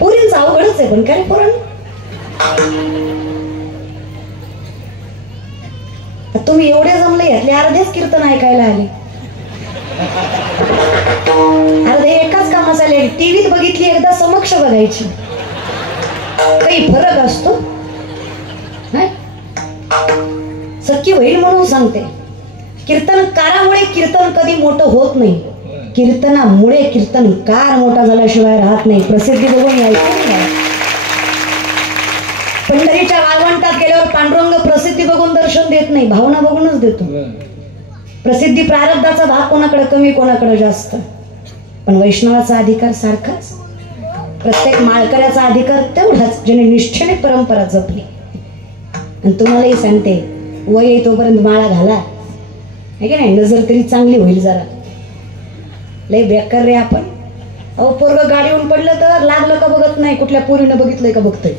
पोरींचं अवघडच आहे. पण काय पोरण, तुम्ही एवढे जमले, यातले अर्धेच कीर्तन ऐकायला आले, अर्धे एकाच कामासाठी. टीव्हीत बघितली एकदा, समक्ष बघायची. काही फरक असतो? सख्खी होईल म्हणून सांगते, कीर्तनकारामुळे कीर्तन कधी मोठं होत नाही. कीर्तनामुळे कीर्तनकार मोठा झाल्याशिवाय राहत नाही. प्रसिद्धी बघून यायचं. पंढरीच्या वाळवंटात गेल्यावर पांडुरंग प्रसिद्धी बघून दर्शन देत नाही, भावना बघूनच देतो. प्रसिद्धी प्रारब्धाचा भाग कोणाकडे कमी, कोणाकडे जास्त. पण वैष्णवाचा अधिकार सारखाच, प्रत्येक माळकऱ्याचा अधिकार तेवढाच, ज्याने निष्ठेने परंपरा जपली. आणि तुम्हालाही सांगते, वय आहे तोपर्यंत माळा घाला, आहे की नाही? नजर तरी चांगली होईल जरा. लय बेकार रे आपण. अहो पोरग गाडीहून पडलं तर लागलं का बघत नाही, कुठल्या पोरीनं बघितलंय का बघतोय.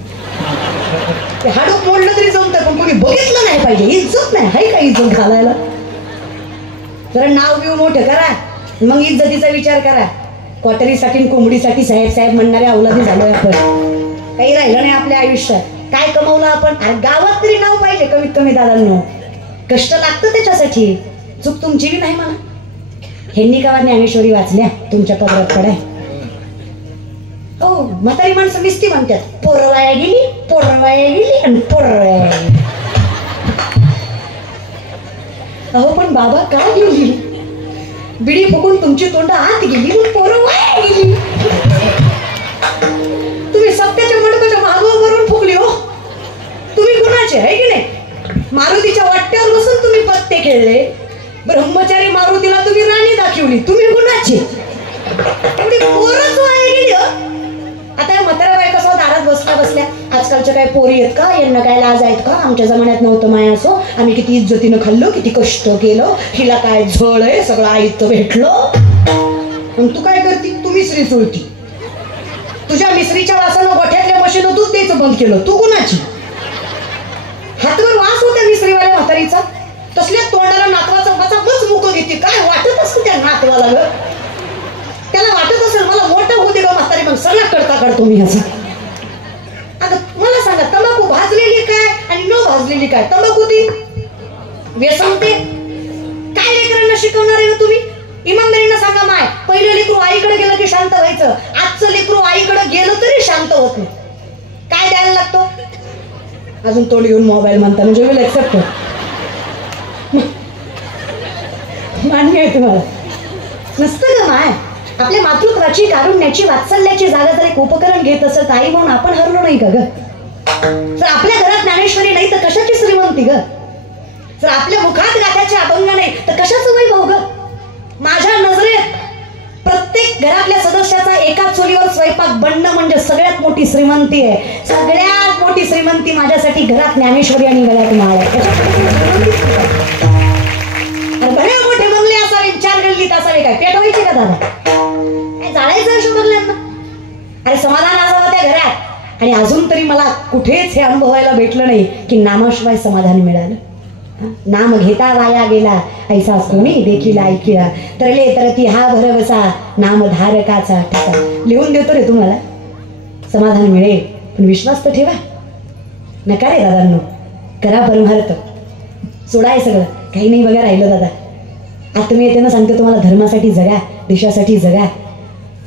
हाडूक मोडलं तरी जमतं, पण कोणी बघितलं नाही पाहिजे. इज्जत नाही, हाय का इज्जत घालायला? जरा नाव बिव मोठं करा, मग इज्जतीचा विचार करा. क्वाटरीसाठी कोंबडीसाठी साहेब साहेब म्हणणारे अवलादी झालोय आपण. काही राहिलं नाही आपल्या आयुष्यात. काय कमवलं आपण? अरे गावात तरी नाव पाहिजे कमीत कमी. दादांनो, कष्ट लागतं त्याच्यासाठी. चूक तुमची बी नाही म्हणा. ह्यांनी गावात ज्ञानेश्वरी वाचल्या, तुमच्या पदरात पडाय. हो, म्हातारी माणसं मिस्ती म्हणतात, पोरवाया गेली, पोरवाया गेली आणि पोरवाया गेली. अहो पण बाबा का गेली? बिडी फुकून तुमची तोंड आत गेली, पोरवाया गेली. तुम्ही सत्याच्या मंडपाच्या मागोवरून फुकली हो. तुम्ही गुणाचे आहे की नाही? मारुतीच्या वाट्यावर बसून तुम्ही पत्ते खेळले. ब्रह्मचारी मारुतीला तुम्ही राणी दाखवली, तुम्ही गुणाचे. एवढी पोरच वाया गेली. आता म्हातारा बायका कसं दारात बसल्या बसल्या, आजकालच्या काय पोरी आहेत का? यांना काय लाज आहेत का? आमच्या जमान्यात नव्हतं माया असो, आम्ही किती इज्जतीनं खाल्लो, किती कष्ट केलं, हिला काय झळ आहे, सगळं आयत भेटलं. तू काय करती? तू मिसरी चोळती. तुझ्या मिसरीच्या वासानं गोठ्यातल्या मशीनं दूध द्यायचं बंद केलं, तू गुणाची. हातवर वास होता मिसरीवाल्या म्हातारीचा, तसल्या तोंडाला नातवाचा वाचा बस मुक घेते. काय वाटत असतं त्या नातवाला ग? त्याला वाटत असेल मला मोठं होते ग म्हातारी, मग सगळा करता काढतो मी ह्याचा. आता मला सांगा, तंबाखू भाजलेली काय आणि न भाजलेली काय? तंबाखू ती व्यसन ते काय लेकरांना शिकवणार आहे तुम्ही? इमानदारीनं सांगा माय, पहिलं लेकरू आईकडे गेलं की शांत व्हायचं. आजचं लेकरू होत नाही. काय द्यायला लागतो? अजून तोंड घेऊन मोबाईल म्हणता म्हणजे विल एक्सेप्ट. मान्य आहे तुम्हाला? नसतं का माय? आपल्या मातृत्वाची, कारुण्याची, वात्सल्याची जागा जर एक उपकरण घेत असत आई म्हणून आपण हरलो नाही का ग? जर आपल्या घरात ज्ञानेश्वरी नाही तर कशाची श्रीमंती ग? जर आपल्या मुखात गाथ्याचे अभंग नाही तर कशाचं वैभव ग? माझ्या नजरेत प्रत्येक घरातल्या सदस्याचा एका चुलीवर स्वयंपाक बनणं म्हणजे सगळ्यात मोठी श्रीमंती आहे. सगळ्यात मोठी श्रीमंती माझ्यासाठी घरात ज्ञानेश्वरी आणि गळ्यात माळ आहे. भले मोठे बंगले असावे, 4 गल्लीत असावे, काय पेटवायचे का दादा? काय जाळायचं अशा बंगल्यांना? अरे समाधान असावं त्या घरात. आणि अजून तरी मला कुठेच हे अनुभवायला भेटलं नाही की नामाशिवाय समाधान मिळालं. नाम घेता वाया गेला ऐसा कोणी देखील ऐकिला, तरले तरती हा भरवसा नामधारकाचा ठसा. लिहून देतो रे तुम्हाला, समाधान मिळेल, पण विश्वास तर ठेवा. नका रे दादांनो, करा परमार्थ, सोडाय सगळं, काही नाही बघा राहिलं दादा. आत्मीयतेनं सांगते तुम्हाला, धर्मासाठी जगा, देशासाठी जगा,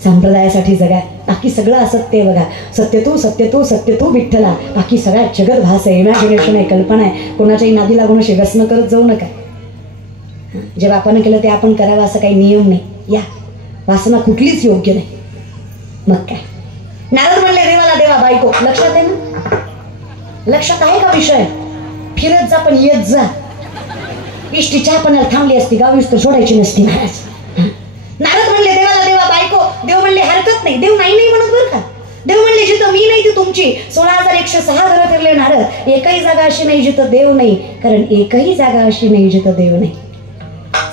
संप्रदायासाठी जगा, बाकी सगळं असत्य बघा. सत्य तू विठ्ठला, बाकी सगळ्या जगत भास आहे, इमॅजिनेशन आहे, कल्पना आहे. कोणाच्याही नादी लागून असे व्यसन करत जाऊ नका. जे बापानं केलं ते आपण करावं असं काही नियम नाही. या वासना कुठलीच योग्य नाही. मग काय, नारद म्हणले देवाला देवा बायको. लक्षात आहे ना? लक्षात आहे का विषय? फिरत जा पण येत जा. इष्टी चहा पाण्याला थांबली असती, गाव तर सोडायची नसती महाराज. नारद म्हणले देवाला देवा बायको. देव म्हणले हरकत नाही. देव नाही म्हणत बरं का. देव म्हणले जिथं मी नाही ती तुमची. 16,106 घरं फिरले नारद, एकही जागा अशी नाही जिथं देव नाही. कारण एकही जागा अशी नाही जिथं देव नाही.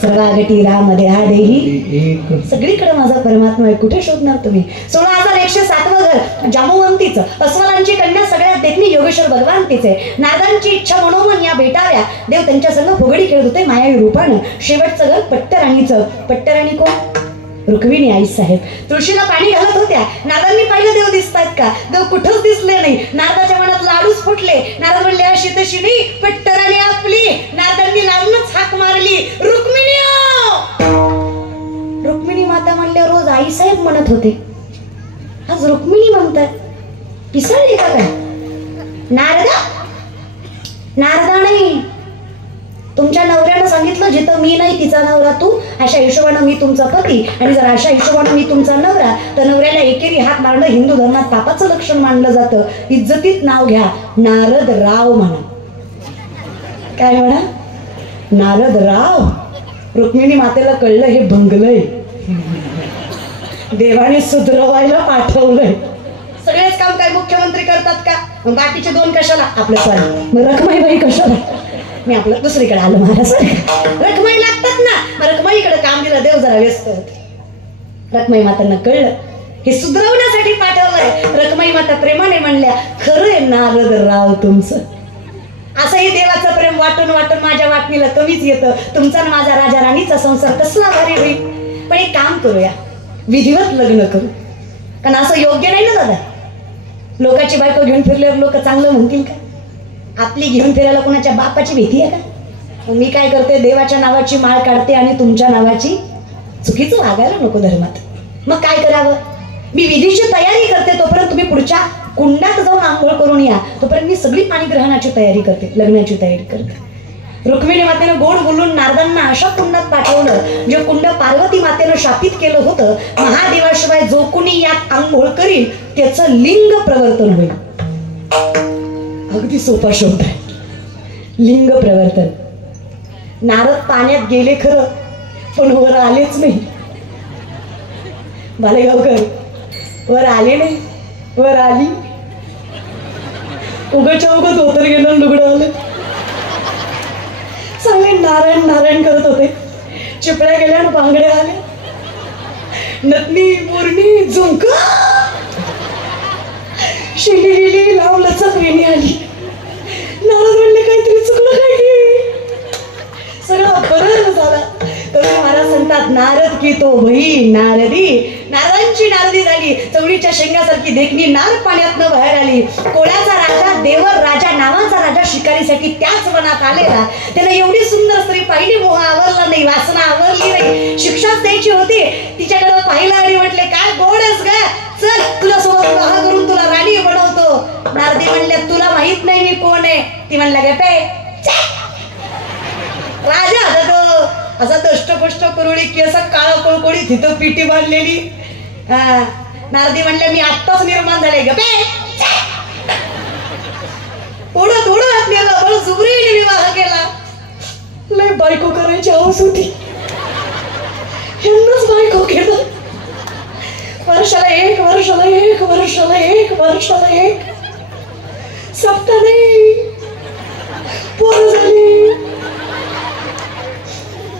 सर्वागटी राम देहा देही, सगळीकडे माझा परमात्मा आहे. कुठे शोधणार तुम्ही? 16,107 घर जांबुवंतीचं, अस्वलांची कन्या सगळ्यात देखणी योगेश्वर भगवान तिचे. नारदांची इच्छा मनोमन या भेटाव्या. देव त्यांच्या संग फुगडी खेळत होते मायावी रूपानं. शेवटचं घर पट्टराणीचं. पट्टराणी कोण? रुक्मिणी आई साहेब. तुळशीला पाणी घालत होत्या. नारदांनी पाहिलं देव दिसतायत का? देव कुठंच दिसले नाही. नारदाच्या मनात लाडूच फुटले. नारद म्हणले अशी तशी नाही, पट्टराणी आपली. नारदांनी लांबूनच हाक मारली, रुक्मिणी. रुक्मिणी माता म्हणल्या रोज आई साहेब म्हणत होते, आज रुक्मिणी म्हणतात. पिसळली का काय? नारदा नाही, तुमच्या नवऱ्यानं सांगितलं जिथं मी नाही तिचा नवरा तू. अशा हिशोबानं मी तुमचा पती, आणि जर अशा हिशोबानं मी तुमचा नवरा, तर नवऱ्याला एकेरी हात मारणं हिंदू धर्मात पापाचं लक्षण मानलं जातं. इज्जतीत नाव घ्या, नारद राव म्हणा. काय म्हणा? नारद राव. रुक्मिणी मातेला कळलं हे भंगलंय, देवाने सुधरवायला पाठवलंय. सगळेच काम काय मुख्यमंत्री करतात का? मग बाकीचे 2 कशाला? आपलं स्वामी. मग रखमाईबाई कशाला? मी आपलं दुसरीकडे आलो महाराज. रखमाई लागतात ना, मग रखमाईकडे काम दिलं. देव जरा व्यस्त होते. रखमाई मातांना कळलं हे सुधरवण्यासाठी पाठवलंय. रखमाई माता प्रेमाने म्हणल्या, खरंय नारद राव तुमचं. असंही देवाचं प्रेम वाटून वाटून माझ्या वाटणीला कमीच येतं. तुमचा आणि माझा राजा राणीचा संसार कसला भारी होईल. पण एक काम करूया, विधिवत लग्न करू. कारण असं योग्य नाही ना दादा. लोकांची बायको घेऊन फिरल्यावर लोक चांगलं म्हणतील का? आपली घेऊन फिरायला कोणाच्या बापाची भीती आहे का? मी काय करते, देवाच्या नावाची माळ काढते आणि तुमच्या नावाची. चुकीचं वागायला नको धर्मात. मग काय करावं? मी विधीची तयारी करते, तोपर्यंत तुम्ही पुढच्या कुंडात जाऊन आंघोळ करून या. तोपर्यंत मी सगळी पाणी ग्रहणाची तयारी करते, लग्नाची तयारी करते. रुक्मिणी मातेनं गोड बोलून नारदांना अशा कुंडात पाठवलं जे कुंड पार्वती मातेनं शापित केलं होतं. महादेवाशिवाय जो कुणी यात आंघोळ करील त्याचं लिंग प्रवर्तन होईल. अगदी सोपा शब्द आहे, लिंग प्रवर्तन. नारद पाण्यात गेले खरं, पण वर आलेच नाही. बालेगावकर वर आले नाही. वर आली, उगाच्या उगत होतर गेलं, लुगडं आलं. चांगले नारायण नारायण करत होते. चिपळ्या गेल्या आणि बांगड्या आल्या. नटनी मोरणी झुमका शिली गेली, लाव लचक वेणी आली. नारद म्हणले काहीतरी चुकलं काय की? सगळं बरं झालं. कवी महाराज सांगतात, नारद की तो भई नारदी. नारदांची नारदी झाली. चवळीच्या शेंगासारखी देखणी नार पाण्यातनं बाहेर आली. कोळ्याचा राजा, देवर राजा नावाचा राजा शिकारीसाठी त्याच वनात आलेला. त्यानं एवढी सुंदर स्त्री पाहिली, मोह आवरला नाही, वासना आवरली नाही. शिक्षाच द्यायची होती. तिच्याकडे पाहिलं आणि म्हटले, काय गोडच ग, चल तुला सोबत विवाह करून तुला राणी नारदी म्हणल्या तुला माहित नाही मी कोण आहे. ती म्हणला गे पे राजा आता तो असा दष्टपुष्ट करुडी की असा काळा कोळकोडी तिथं पिटी बांधलेली. नारदी म्हणल्या मी आत्ताच निर्माण झाले गे पे उडत उडत नेलं बरं जुबरीने विवाह केला. लय बायको करायची हौस होती यांनाच बायको केलं. वर्षाला एक वर्षाला एक वर्षाला एक वर्षाला एक सप्ताह नाही पोरं झाली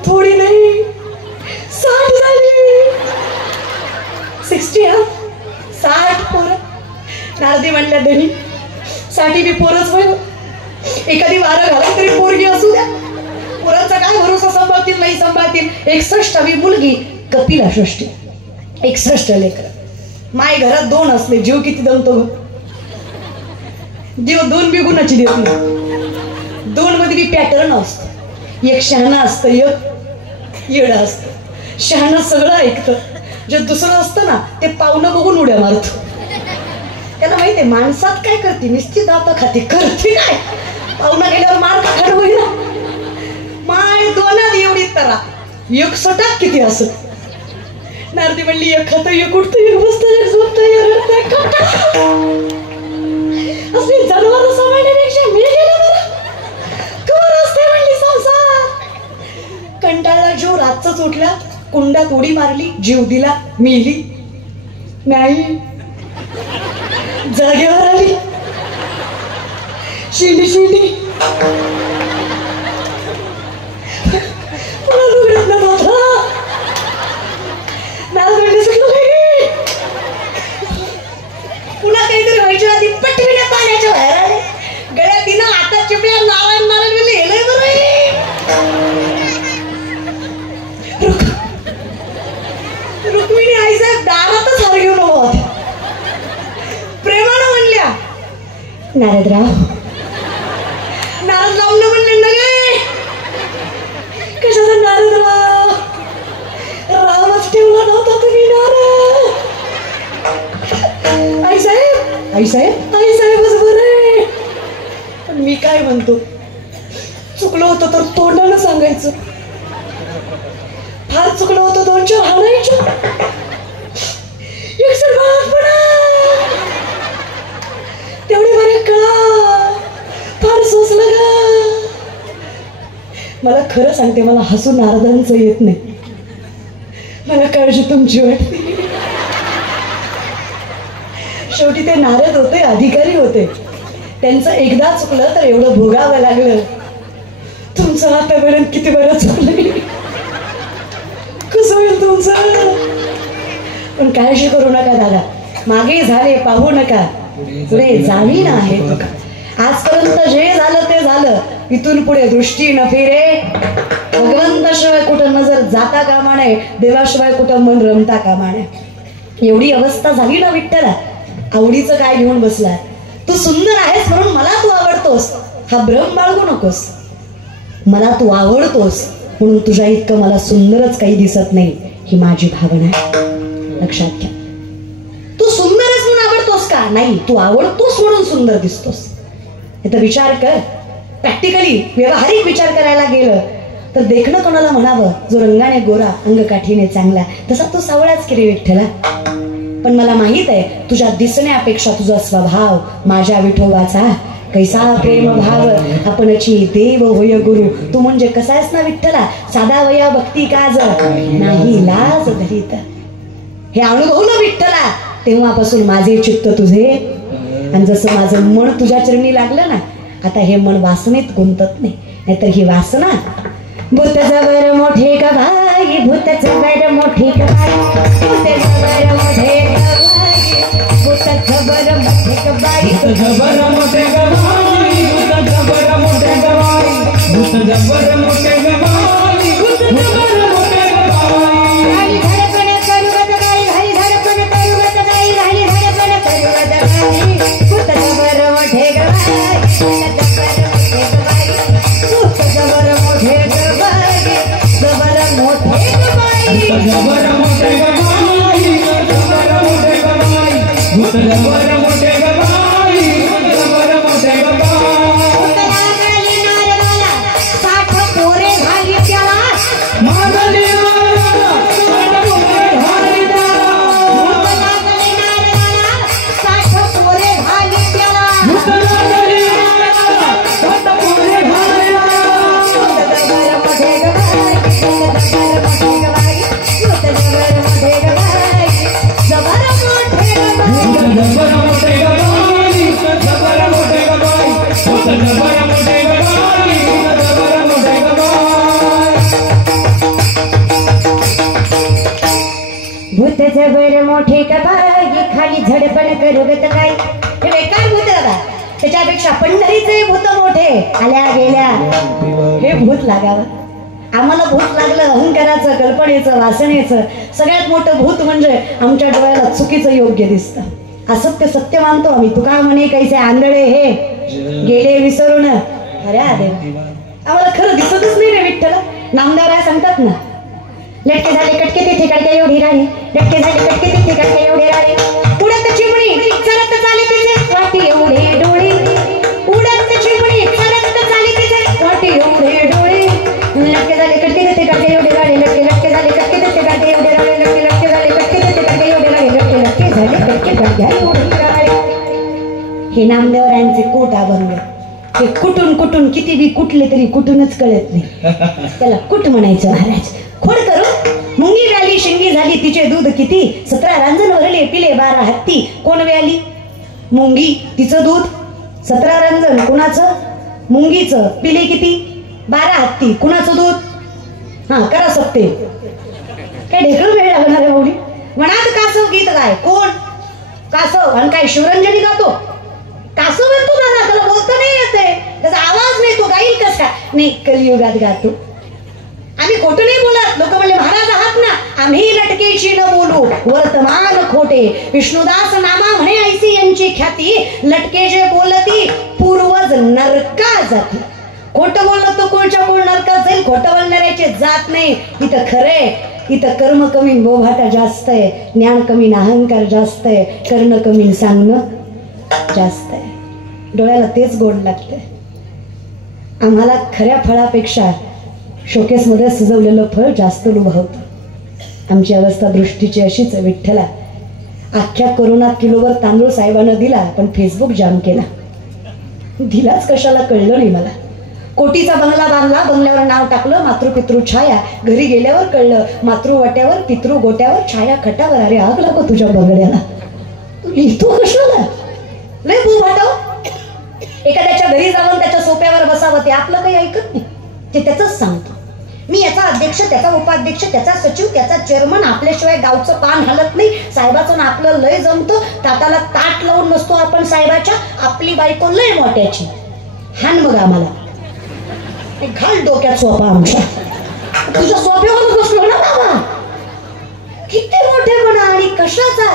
थोडी नाही 60 झाली 60 60 पोरं. नारदी म्हणल्या धनी 60 बी पोरच होय एखादी वारं घाला तरी पोरगी असू द्या. पोरांचा काय भरोसा सांभाळतील नाही सांभाळतील. 61वी मुलगी कपिला षष्ठी 61 लेकर. माय घरात 2 असले जीव किती दमतो देव 2 बी गुणाची देत नाही. 2 मध्ये बी पॅटर्न असतो. एक शहाणा असतं एक येडं असतं. शहाणा सगळं ऐकतं जे दुसरं असतं ना ते पावलं बघून उड्या मारतो. त्याला माहितीये माणसात काय करते निश्चित दाता खाते करते काय पाहुणा गेल्यावर मार खाणं होईल ना. माय 2 एवढी तरा 61 किती असं. नारदी म्हणली एक खातं एक उठतं एक बसतं एक झोपतं असली जनावर सांभाळण्यापेक्षा मी गेलं बरं कर असते म्हणली संसार. कंटाळला जीव रातच उठला कुंडात उडी मारली जीव दिला मेली नाही जागेवर आली शिंडी शिंडी पुन्हा काहीतरी व्हायच्या आधी पटविण्या पाण्याच्या बाहेर आले. गळ्यात तिनं आता चिपल्या नारायण नारायण हेलय बरं. रुक्मिणी आईसाहेब दारातच हार घेऊन उभा होत्या. प्रेमानं म्हणल्या नारदराव. नारदरावनं म्हणले नाही कशाचा नारदराव रामच ठेवला नव्हता तुम्ही नारद. आईसाहेब आईसाहेब आईसाहेबच बरं. पण मी काय म्हणतो चुकलं होतं तर तोंडानं सांगायचं. फार चुकलं होतं 2-4 हाणायचं. एकसर बाळपणा तेवढे बरे का फार सोसलं ग. मला खरं सांगते मला हसू नारदांचं येत नाही. मला काळजी तुमची वाटते. शेवटी ते नारद होते अधिकारी होते. त्यांचं एकदा चुकलं तर एवढं भोगावं लागलं. तुमचं आतापर्यंत किती बरं चुकलं कसं होईल तुमचं. पण काळजी करू नका दादा मागे झाले पाहू नका पुढे जावी ना आहे. आजपर्यंत जे झालं ते झालं. इथून पुढे दृष्टी न फिरे. भगवंताशिवाय कुठं नजर जाता कामा नये. देवाशिवाय कुठं मन रमता कामा नये. एवढी अवस्था झाली ना विठ्ठला. आवडीचं काय घेऊन बसलाय. तू सुंदर आहेस म्हणून मला तू आवडतोस हा भ्रम बाळगू नकोस. मला तू आवडतोस म्हणून तुझ्या इतकं मला सुंदरच काही दिसत नाही ही माझी भावना आहे. लक्षात घ्या. तू सुंदर आहेस म्हणून आवडतोस का नाही तू आवडतोस म्हणून सुंदर दिसतोस. याचा विचार कर. प्रॅक्टिकली व्यवहारिक विचार करायला गेलं तर देखणं कोणाला म्हणावं जो रंगाने गोरा अंगकाठीने चांगला तसा तो सावळाच की रे विठ्ठला. पण मला माहित आहे तुझ्या दिसण्यापेक्षा तुझा स्वभाव माझ्या विठोबाचा कैसा प्रेम भाव आपणची देव होय गुरु. तू म्हणजे कसा आहेस ना विठ्ठला साधा वया भक्ती काज नाही लाज धरीत. हे अनुभवलं विठ्ठला तेव्हापासून माझे चित्त तुझे. आणि जसं माझं मन तुझ्या चरणी लागलं ना आता हे मन वासनेत गुंतत नाही. नाहीतर ही वासना भूत जबर मोठे का भाई भूत जबर मोठे का भाई भूत जबर मोठे का भाई भूत जबर मोठे का भाई भूत जबर मोठे का भाई भूत जबर मोठे का भाई भूत जबर मोठे का भाई भूत जबर मोठे का भाई. घाली धडपण करूवत गाई घाली धडपण करूवत गाई घाली धडपण करूवत गाई भूत जबर मोठे का भाई भूत जबर मोठे का भाई भूत जबर मोठे का भाई जबर मोठे का भाई जबर मोठे का भाई जबर मोठे का भाई भूत जबर मोठे का भाई भूत भूत जबर मोठे कबाई खाली झडपण करुगत काय. हे बेकार भूत दादा, त्याच्यापेक्षा पंढरीचे भूत मोठे आल्या गेल्या. हे भूत लागावं आम्हाला. भूत लागलं अहंकाराचं, कल्पनेचं, वासनेचं. सगळ्यात मोठं भूत म्हणजे आमच्या डोळ्याला चुकीचं योग्य दिसतं. असत्य सत्य मानतो आम्ही. तुका म्हणे कैसे आंधळे हे गेले विसरून. अरे देव, आम्हाला खरं दिसतच नाही रे विठ्ठल. नामदार सांगतात ना, लटके झाले कटके तिथे कटके एवढी राणी, लटके झाले कटके तिथे कटके एवढे राणी. उडत चिमणी चरत चाले तिचे वाटी एवढे डोळे. उडत चिमणी चरत चाले तिचे वाटी एवढे डोळे. लटके झाले कटके तिथे कटके एवढे राणी, लटके झाले कटके तिथे कटके एवढे राणी, लटके झाले कटके तिथे कटके एवढे राणी, लटके झाले कटके कटके एवढे राणी. हे नामदेवरायांचे कोट अभंग. हे कुठून कुठून किती बी कुठले तरी कुठूनच कळत नाही. त्याला कुठ म्हणायचं महाराज. खोड करू मुंगी व्याली शिंगी झाली तिचे दूध किती. 17 रांजण वरले पिले 12 हत्ती. कोण व्याली? मुंगी. तिचं दूध 17 रांजण. कुणाचं? मुंगीचं. पिले किती? 12 हत्ती. कुणाचं दूध? हा करा सकते. काय ढेकळ वेळ लागणार आहे एवढी. म्हणात कासव गीत गाय. कोण? कासव. आणि काय शिवरंजनी गातो? कासव म्हणतो दादा, त्याला बोलता नाही येते, त्याचा आवाज नाही, तो गाईल कसा? नाही, कलियुगात गातो. आम्ही खोटं नाही बोलत. लोक म्हणले महाराज आहात ना, आम्ही लटकेची न बोलू वर्तमान खोटे. विष्णुदास नामा म्हणे ऐसी यांची ख्याती. लटके जे बोलती पूर्वज नरका जाती. खोटं बोललं तो कोणच्या कोण नरकात जाईल. खोटं बोलणाऱ्याचे जात नाही. इथं खरे, इथं कर्म कमी बोभाटा जास्त आहे, ज्ञान कमी अहंकार जास्त आहे, कर्ण कमी सांगणं जास्त आहे. डोळ्याला तेच गोड लागते. आम्हाला खऱ्या फळापेक्षा शोकेस मध्ये सजवलेलं फळ जास्त लुभावतं. आमची अवस्था दृष्टीची अशीच आहे. विठ्ठला, अख्ख्या कोरोनात किलोवर तांदूळ साहेबांना दिला, पण फेसबुक जाम केला. दिलाच कशाला कळलं नाही मला. कोटीचा बंगला बांधला, बंगल्यावर नाव टाकलं मातृपितृ छाया. घरी गेल्यावर कळलं मातृवट्यावर पितृ गोट्यावर छाया खटावर. अरे आग लागो तुझ्या बंगल्याला. तू लिहितो कशाला? लय भू वाटव. एखाद्याच्या घरी जाऊन त्याच्या सोप्यावर बसावं, ते आपलं काही ऐकत नाही. ते त्याच सांगतो. मी याचा अध्यक्ष, त्याचा उपाध्यक्ष, त्याचा सचिव, त्याचा चेअरमन. आपल्याशिवाय गावचं पान हलत नाही. साहेबाचं आपलं लय जमतं. ताटाला ताट लावून बसतो आपण साहेबाच्या. आपली बायको लय मोठ्याची. हान मग आम्हाला ते घाल डोक्यात सोपा आमच्या. तुझ्या सोप्यावर बसलो ना बाबा. किती मोठेपणा आणि कशाचा.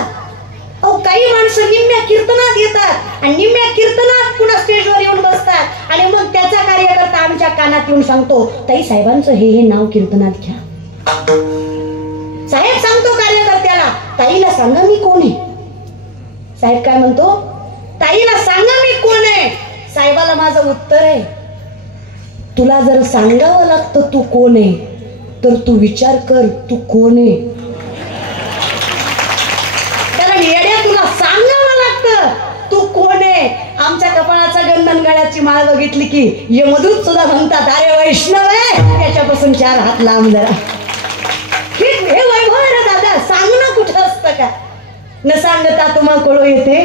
अहो, काही माणसं निम्म्या कीर्तनात येतात आणि निम्म्या कीर्तनात पुन्हा स्टेजवर येऊन बसतात. आणि मग त्याचा कार्यकर्ता आमच्या कानात येऊन सांगतो, ताई साहेबांचं हे नाव कीर्तनात घ्या. साहेब सांगतो कार्यकर्त्याला, ताईला सांगा मी कोण आहे. साहेब काय म्हणतो? ताईला सांगा मी कोण आहे. साहेबाला माझं उत्तर आहे, तुला जर सांगावं लागतं तू कोण आहे, तर तू विचार कर तू कोण आहे. तुला सांगावं लागतं तू कोण आहे. आमच्या कपाळाचा गंधन गळ्याची माळ बघितली की यमदूत सुद्धा म्हणतात, अरे वैष्णव आहे, याच्यापासून 4 हात लांब जरा. हे वैभव आहे रे दादा. सांगणं कुठं असतं का? न सांगता तुम्हा कळू येते.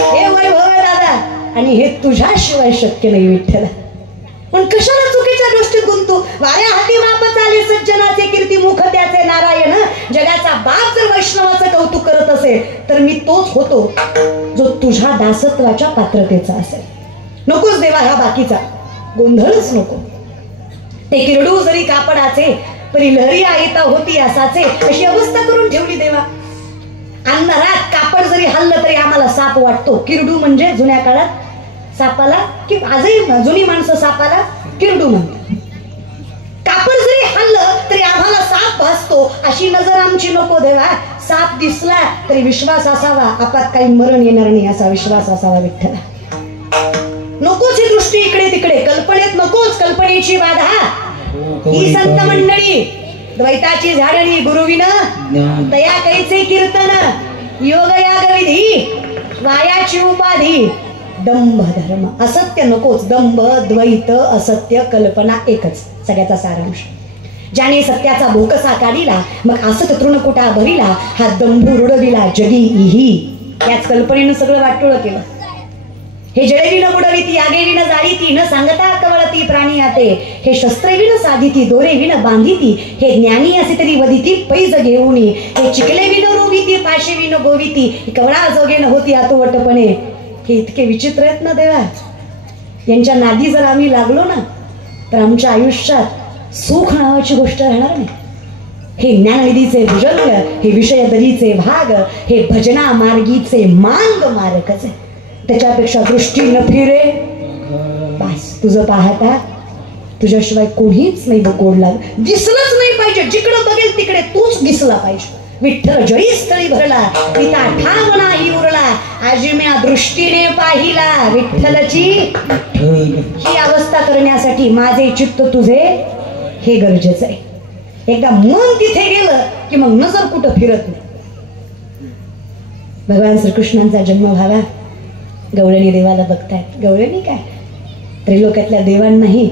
हे वैभव आहे दादा. आणि हे तुझ्याशिवाय शक्य नाही विठ्ठल. पण कशाला चुकीच्या गोष्टीत गुंतू. वाऱ्या हाती माप चाले सज्जनाचे कीर्ती मुख त्याचे नारायण. जगाचा बाप जर वैष्णवाचं कौतुक करत असेल तर मी तोच होतो जो तुझ्या दासत्वाच्या पात्रतेचा असेल. नकोच देवा हा बाकीचा गोंधळच नको. ते किरडू जरी कापडाचे परी लहरी आयता होती असाचे, अशी अवस्था करून ठेवली देवा. अंधारात कापड जरी हल्लं तरी आम्हाला साप वाटतो. किरडू म्हणजे जुन्या काळात सापाला, की आजही जुनी माणसं सापाला किरडू म्हणतात. कापड जरी हल्लं तरी आम्हाला साप भासतो. अशी नजर आमची नको देवा. साप दिसला तरी विश्वास असावा, आपत्कालीन मरण येणार नाही असा विश्वास असावा विठ्ठला. नकोच ही दृष्टी इकडे तिकडे. कल्पनेत नकोच कल्पनेची बाधा. ही संत मंडळी द्वैताची झाडणी गुरुविन दया कैचे कीर्तन. योग याग विधी वायाची उपाधी. दंभ धर्म असत्य नकोच. दंभ द्वैत असत्य कल्पना एकच सगळ्याचा सारांश. ज्याने सत्याचा भोकसा काढिला मग असत तृणकुटा भरिला. हा दंभू रुडविला जगी इही. याच कल्पनेनं सगळं वाटोळं केलं. हे जळेविन बुडविती आगेविन जाळीती न सांगता कवळती प्राणी आते हे शस्त्रविन साधिती दोरेविन बांधिती हे ज्ञानी असे तरी वदिती पैज घेऊनी हे चिकलेविन रोविती पाशेविन गोविती कवळा जोगे न होती आतुवटपणे. हे इतके विचित्र आहेत ना देवा. यांच्या नादी जर आम्ही लागलो ना तर आमच्या आयुष्यात सुख नावाची गोष्ट राहणार नाही. हे ज्ञाननिधीचे भुजंग हे विषय दरीचे भाग हे भजना मार्गीचे मांग मारकच आहे. त्याच्यापेक्षा दृष्टी न फिरे बस तुझं पाहता तुझ्याशिवाय कोणीच नाही गोड लाग दिसलंच नाही पाहिजे. जिकडं बघेल तिकडे तूच दिसला पाहिजे. विठ्ठल जळी स्थळी भरला पिता ठाम नाही उरला आजिम्या दृष्टीने पाहिला विठ्ठलची. ही अवस्था करण्यासाठी माझे चित्त तुझे हे गरजेचं आहे. एकदा मन तिथे गेलं की मग नजर कुठं फिरत नाही. भगवान श्रीकृष्णांचा जन्म व्हावा गवळणी देवाला बघतायत. गवळणी काय त्रिलोकातल्या देवांनाही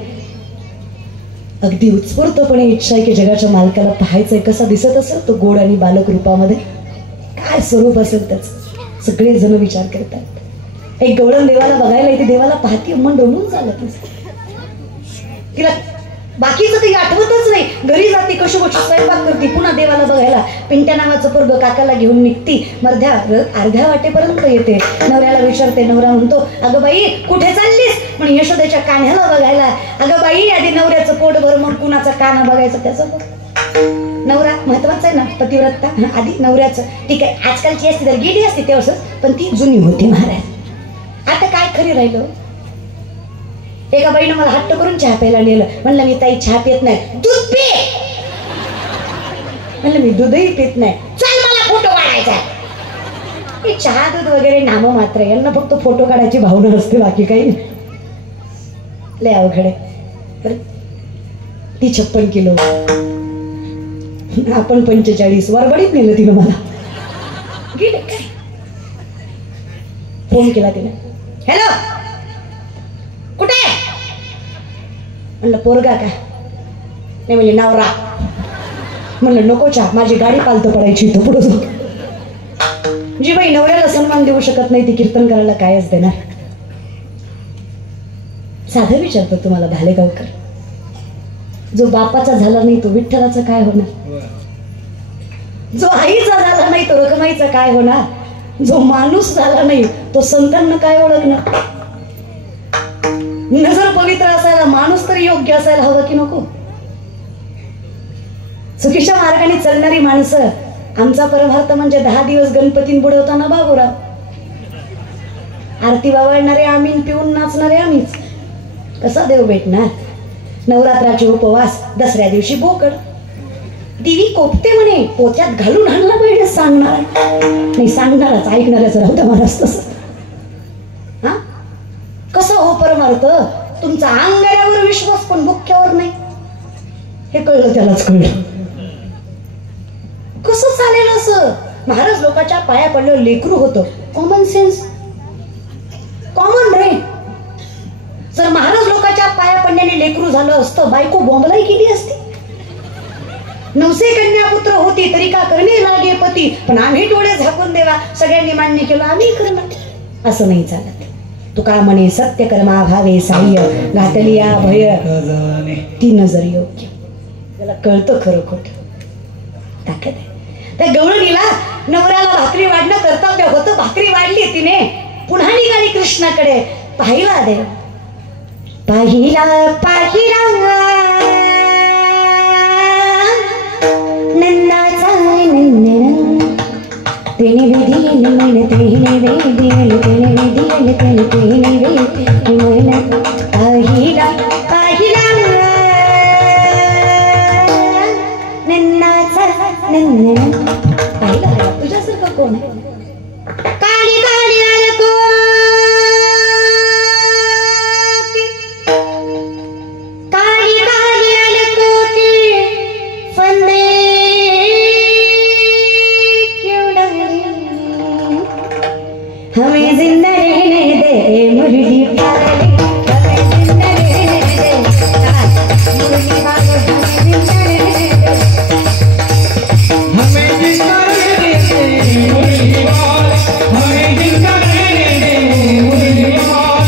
अगदी उत्स्फूर्तपणे इच्छा आहे की जगाच्या मालकाला पाहायचंय. कसा दिसत असेल तो गोड आणि बालक रूपामध्ये, काय स्वरूप असेल त्याच सगळे जण विचार करतात. एक गवळण देवाला बघायला येते. देवाला पाहती मन रमून चालत तिला बाकीचं काही आठवतच नाही. घरी जाते कशी गोष्टी स्वयंपाक करते पुन्हा देवाला बघायला. पिंट्या नावाचं पोरग काकाला घेऊन निघती. अर्ध्या वाटेपर्यंत येते. नवऱ्याला विचारते. नवरा म्हणतो अगं बाई कुठे चाललीस म्हणे यशोदेच्या कान्ह्याला बघायला. अगं बाई आधी नवऱ्याचं पोट भर मग कुणाचा काना बघायचं. त्याचं नवरा महत्वाचा आहे ना पतिव्रता आधी नवऱ्याचं. ठीक आहे आजकालची असती तर गेली असती तेव्हा पण ती जुनी होती महाराज. आता काय खरी राहिलं. एका बाईनं मला हट्ट करून चहा प्यायला नेलं. म्हणलं मी ताई चहा पित नाही. दूध पी म्हणलं मी दूधही पित नाही. चल मला फोटो काढायचा. हे चहा दूध वगैरे नाम मात्र यांना फक्त फोटो काढायची भावना असते बाकी काही लय अवघड आहे. ती 56 किलो आपण 45 वरबडीत नेलं तिनं मला. गेले काय फोन केला तिने. हॅलो कुठे म्हणलं पोरगा का नाही म्हणजे नवरा. म्हणलं नको चहा माझी गाडी पालतं पडायची इथं पुढं जाऊ. जी बाई नवऱ्याला सन्मान देऊ शकत नाही ती कीर्तन करायला कायच देणार. साधं विचारतो तुम्हाला भालेगावकर. जो बापाचा झाला नाही तो विठ्ठलाचा काय होणार. जो आईचा झाला नाही तो रखमाईचा काय होणार. जो माणूस झाला नाही तो संतांना काय ओळखणार. नजर पवित्र असायला माणूस तरी योग्य असायला हवं की नको. चुकीच्या मार्गाने चालणारी माणसं. आमचा परमार्थ म्हणजे 10 दिवस गणपतीन बुडवताना बाबूराव. आरती वावळणारे आम्ही पिऊन नाचणारे आम्हीच. कसा देव भेटणार. नवरात्राचे उपवास दसऱ्या दिवशी बोकड. देवी कोपते म्हणे पोत्यात घालून आणला पाहिजे. सांगणार नाही सांगणारच ऐकणारच राहतं महाराज तसं. हा कसं हो परमार्थ. तुमचा अंगाऱ्यावर विश्वास पण मुख्यावर नाही. हे कळलं त्यालाच कळलं. कसं चालेल असं. महाराज लोकांच्या पाया पडलं लेकरू होतं. कॉमन सेन्स कॉमन रे. जर महाराज लोकांच्या पाया पडण्याने लेकरू झालं असतं बायको बॉम्बलाई केली असती. 900 कन्या पुत्र होती तरी का करणे लागे पती. पण आम्ही डोळे झाकून देवा सगळ्यांनी मान्य केलं आम्ही करणार. असं नाही चालत. तुका म्हणे सत्य कर्मा भावे साह्य घातलिया भय ती नजर योग्य. त्याला कळतं खरं खोटं. ताकद आहे त्या गवळणीला. नवऱ्याला भाकरी वाढणं कर्तव्य होतं. भाकरी वाढली तिने. पुन्हा निघाली कृष्णाकडे. पाहिला देव पाहिला पाहिला नंदाचा नंदन तेने विधियल मन तेने वेदियल तेने विधियल तेने तेने वेदियल मन पाहिला पाहिला नंदाचा नंदन. पाहिला तुझ्यासारखं कोण आहे. काळी काळी आलको काळी काळी आलको की फंदे क्यों डरे हमें जिंदा रहने दे मुरली पागल हमें जिंदा रहने दे मुरली पागल हमें जिंदा रहने दे हमें जिंदा रहने दे मुरली पागल हमें जिंदा रहने दे मुरली पागल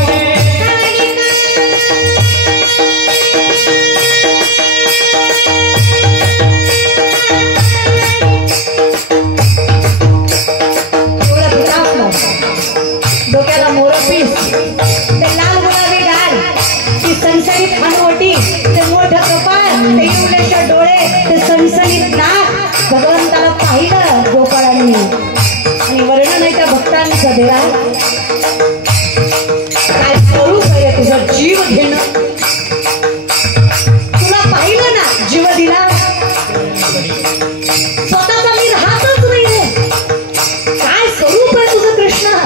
वेदांचा देवा काय स्वरूप आहे तुझं जीव घेणं तुला पाहिलं ना जीव दिला स्वतःचा मी राहतच नाहीये काय स्वरूप आहे तुझं कृष्ण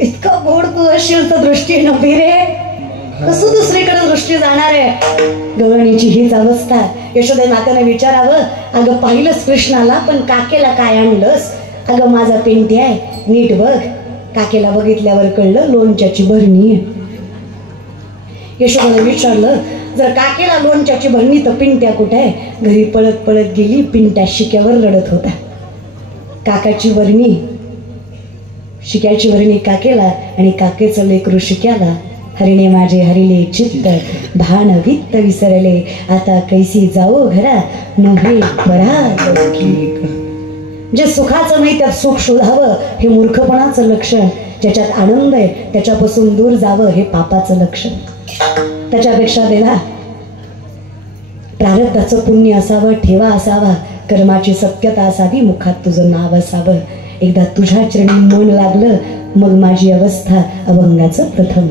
इतका गोड तू असेल तर दृष्टी नव्हे रे कसं दुसरीकडे दृष्टी जाणार आहे गवळणीची हीच अवस्था यशोदे माताने विचारावं अगं पाहिलंच कृष्णाला पण काकेला काय आणलंस अगं माझा पेंटी आहे नीट बघ काकेला बघितल्यावर कळलं लोणच्याची भरणी आहे यशोदाने विचारलं जर काकेला लोणच्याची भरणी तर पिंट्या कुठे आहे घरी पळत पळत गेली पिंट्या शिक्यावर लढत होता काकाची वर्णी शिक्याची वर्णी काकेला आणि काकेचं लेकरू शिक्याला हरिणे माझे हरिले चित्त भान वित्त विसरले आता कैसी जाओ घरा नव्हे परा जे सुखाचं नाही त्यात सुख शोधावं हे मूर्खपणाचं लक्षण ज्याच्यात आनंद आहे त्याच्यापासून दूर जावं हे पापाचं लक्षण त्याच्यापेक्षा देवा प्रारब्धाचं पुण्य असावं ठेवा असावा कर्माची सत्यता असावी मुखात तुझं नाव असावं एकदा तुझ्या चरणी मन लागलं मग माझी अवस्था अभंगाचं प्रथम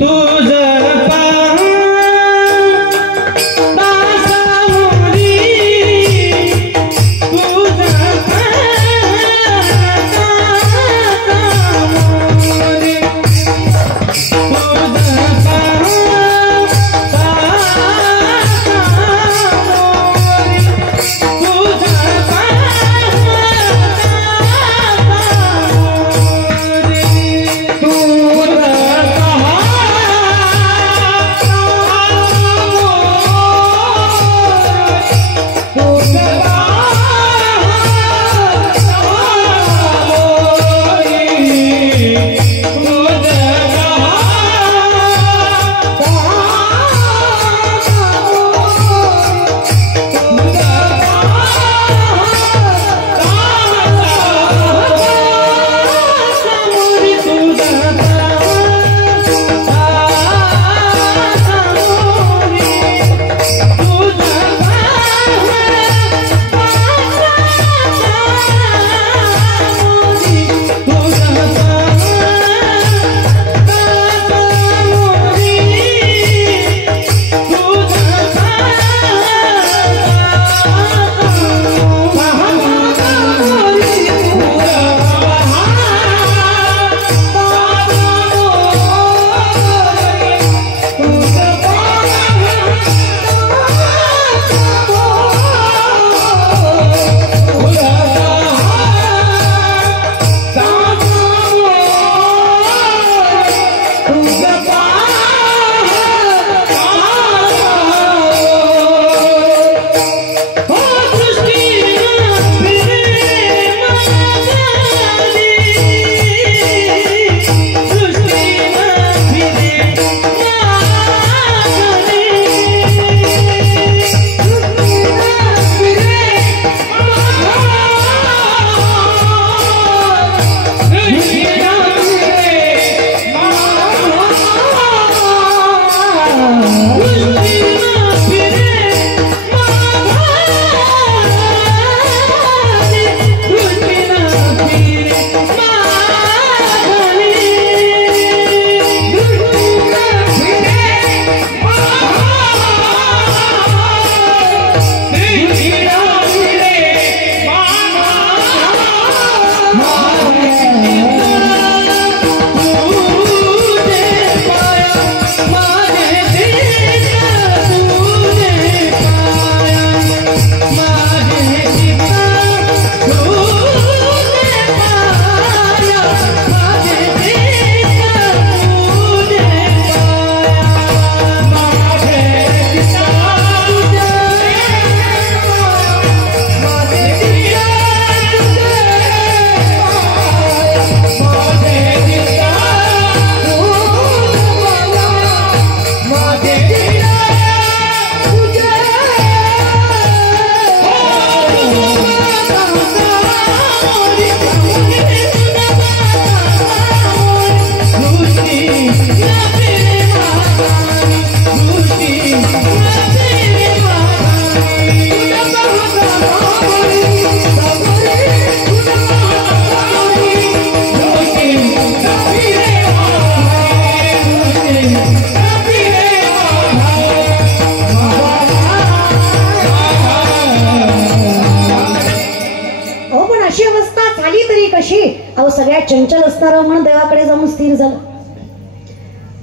सगळ्यात चंचल असणारा म्हणून देवाकडे जाऊन स्थिर झालं.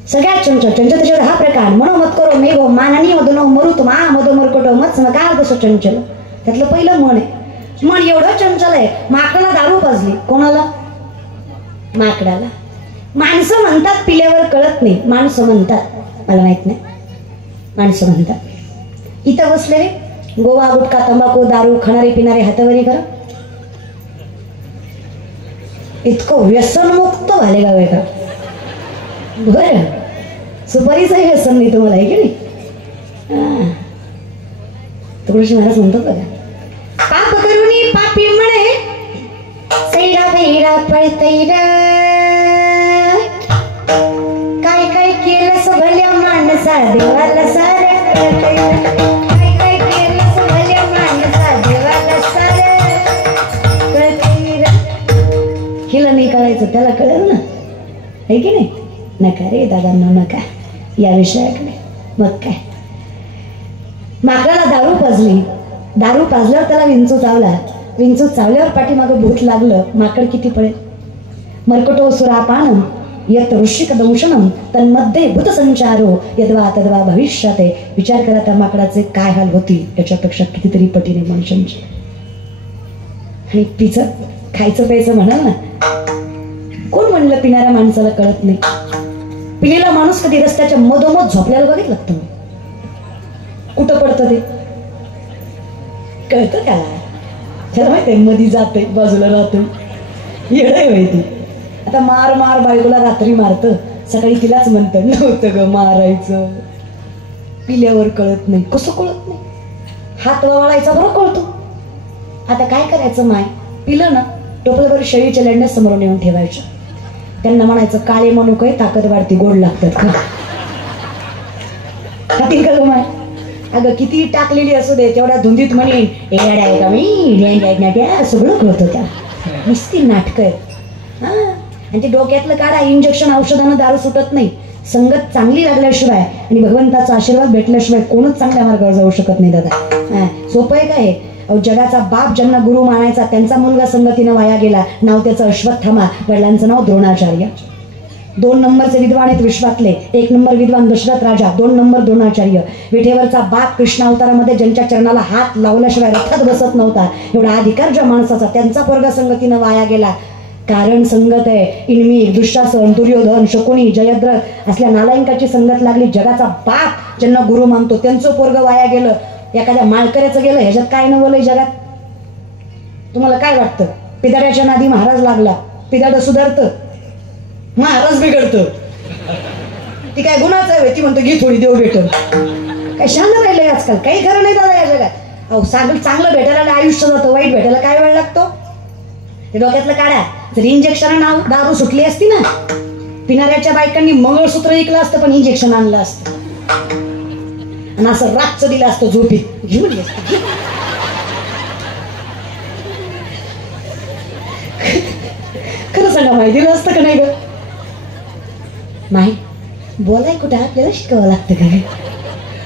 सगळ्यात चंचल त्याच्यावर हा प्रकार मनोमत करो मेघो माननी मधनो मरुत मा मधो मरकटो मत समकार दसो चंचल. त्यातलं पहिलं मन आहे. मन एवढं चंचल आहे, माकडाला दारू पाजली. कोणाला? माकडाला. माणसं म्हणतात पिल्यावर कळत नाही. माणसं म्हणतात, मला माहित नाही, माणसं म्हणतात. इथं बसलेले गोवा गुटखा तंबाखू दारू खाणारे पिणारे हातावरी करा. इतकं व्यसनमुक्त झाले गाव आहे का? बरं, सुपारीचंही व्यसन नाही तुम्हाला, आहे की नाही? तुळशी महाराज म्हणतात बघा, पाप करुणी पापी म्हणे सैरा बेरा पळतैरा, काय काय केलं सभल्या माणसा देवाला सारे काय काय केलं सभल्या माणसा देवाला सारे कळतैरा. हिला नाही कळायचं, त्याला कळेल ना, आहे की नाही? नका रे दादांना, नका या विषयाकडे. मग काय, माकडाला दारू पाजली. दारू पाजल्यावर त्याला विंचू चावला. विंचू चावल्यावर पाठीमागं भूत लागलं. माकड किती पळेल? मर्कटो सुरापानम यत ऋषिक दंशनम तन्मध्ये भूतसंचारो यद्वा तद्वा भविष्याते. विचार करा त्या माकडाचे काय हाल होतील, याच्यापेक्षा कितीतरी पटीने मनुष्यांचे. आणि पिचं खायचं प्यायचं म्हणाल ना, कोण म्हणलं पिणाऱ्या माणसाला कळत नाही? पिलेला माणूस कधी रस्त्याच्या मधोमध झोपल्याला बघितलं तुम्ही? कुठं पडतं ते कळतं त्याला. त्याला माहिती मधी जाते बाजूला राहतो, येडय माहिती. आता मार मार बायकोला रात्री मारतं, सकाळी तिलाच म्हणतं नव्हतं ग मारायचं. पिल्यावर कळत नाही. कसं कळत नाही? हात वळायचा बरं कळतो. आता काय करायचं माय, पिलं ना टोपलभर शेळीच्या लेंड्या समोरून येऊन ठेवायच्या. त्यांना म्हणायचं काळे मनुके ताकद वाढती, गोड लागतात का? खातील का ग माय? अगं किती टाकलेली असू दे, तेवढ्या धुंदीत म्हणेन येड्या का मी, सगळं कळतं. त्या नुसती नाटकं आहेत. हा, आणि ते डोक्यातलं काढा. इंजेक्शन औषधानं दारू सुटत नाही. संगत चांगली लागल्याशिवाय आणि भगवंताचा आशीर्वाद भेटल्याशिवाय कोणच चांगल्या मार्गावर जाऊ शकत नाही दादा. सोपं आहे काय? जगाचा बाप ज्यांना गुरु मानायचा त्यांचा मुलगा संगतीनं वाया गेला. नाव त्याचं अश्वत्थामा, वडिलांचं नाव द्रोणाचार्य. 2 नंबरचे विद्वान आहेत विश्वातले. 1 नंबर विद्वान दशरथ राजा, 2 नंबर द्रोणाचार्य. विठेवरचा बाप कृष्ण अवतारामध्ये ज्यांच्या चरणाला हात लावल्याशिवाय रथात बसत नव्हता, एवढा अधिकार ज्या माणसाचा, त्यांचा पोरगा संगतीनं वाया गेला. कारण संगत आहे. इनमी दुःशासन दुर्योधन शकुनी जयद्रथ असल्या नालायकाची संगत लागली. जगाचा बाप ज्यांना गुरु मानतो त्यांचं पोरग वाया गेलं. एखाद्या माळकऱ्याचं गेलं, ह्याच्यात काय नवलंय जगात? तुम्हाला काय वाटतं? पिदाड्याच्या नादी महाराज लागला, पिदाड सुधारतं, महाराज बिघडतं. ती काय गुन्हाच आहे? ती म्हणतो घे थोडी देव भेटल. काय शांत राहिलंय आजकाल? काही खरं नाही दादा या जगात. अहो चांगलं भेटायला आयुष्य जातं, वाईट भेटायला काय वेळ लागतो? ते डोक्यातलं काढा. जर इंजेक्शन दारू सुटली असती ना, पिणाऱ्याच्या बायकांनी मंगळसूत्र ऐकलं असतं, पण इंजेक्शन आणलं असतं. आणि असं रातचं दिलं असतं झोपीत घेऊन ये. खरं सांगा माहिती दिलं असतं का नाही ग माही बोलाय कुठं आपल्याला शिकावं लागतं का.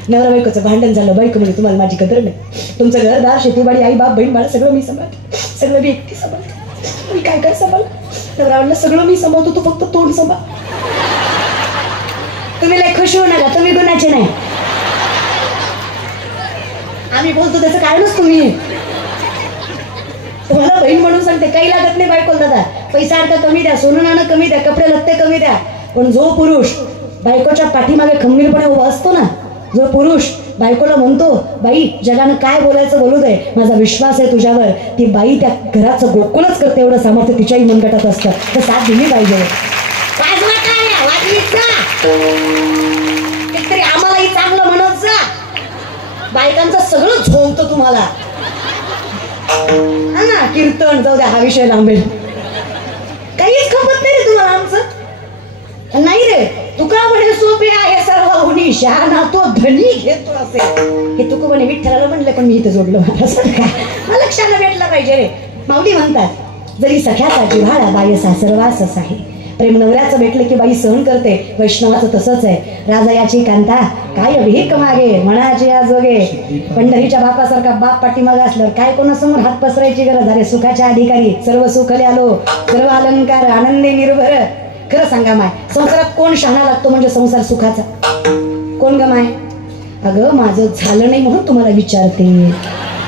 नवरा बायकोचं भांडण झालं, बायको म्हणजे तुम्हाला माझी कदर नाही, तुमचं घरदार शेतीबाडी आई बाप बहीण बाळ सगळं मी सांभाळते, सगळं मी एकटी सांभाळते, मी काय काय सांभाळ. नवरा म्हणलं सगळं मी सांभाळतो, तू फक्त तोंड सांभाळ. तुम्ही लय खुश होऊ नका, तुम्ही गुणाचे नाही, आम्ही बोलतो त्याचं कारणच तुम्ही. तुम्हाला बहीण म्हणून सांगते काही लागत नाही बायकोला दादा, पैसा अर्थ कमी द्या, सोनं नाणं कमी द्या, कपडे लत्ते कमी द्या, पण जो पुरुष बायकोच्या पाठीमागे खंबीरपणे उभा असतो ना, जो पुरुष बायकोला म्हणतो बाई जगानं काय बोलायचं बोलू दे, माझा विश्वास आहे तुझ्यावर, ती बाई त्या घराचं गोकुळच करते एवढं सामर्थ्य तिच्याही मनगटात असतं, तर साथ दिली पाहिजे. एकतरी आम्हालाही चांगलं म्हणत जा, बायकांचं सगळं झोंबतं तुम्हाला. हा ना कीर्तन जाऊ द्या, हा विषय लांबेल. काहीच खपत नाही रे तुम्हाला आमचं, नाही रे. तुका म्हणे सोपे आहे सर्व हुनी शहाणा तो धनी घेतो असे, हे तुका म्हणे विठ्ठलाला म्हणलं, पण मी इथं जोडलं मला लक्षाला भेटलं पाहिजे रे. माऊली म्हणतात जरी सख्याचा जिव्हाळा बायसा सर्वासच आहे, प्रेम नवऱ्याचं भेटलं की बाई सहन करते, वैष्णवाचं तसंच आहे. राजयाची कांता काय भीक मागे मनाची आजोगे, पंढरीच्या बापासारखा बाप पाठीमागे असल्यावर काय कोणासमोर हात पसरायची गरज. अरे सुखाच्या अधिकारी सर्व सुखले आलो, सर्व अलंकार आनंदी निर्भर. खरं सांगा माय संसारात कोण शहाणा लागतो म्हणजे संसार सुखाचा कोण ग माय. अगं माझं झालं नाही म्हणून तुम्हाला विचारते,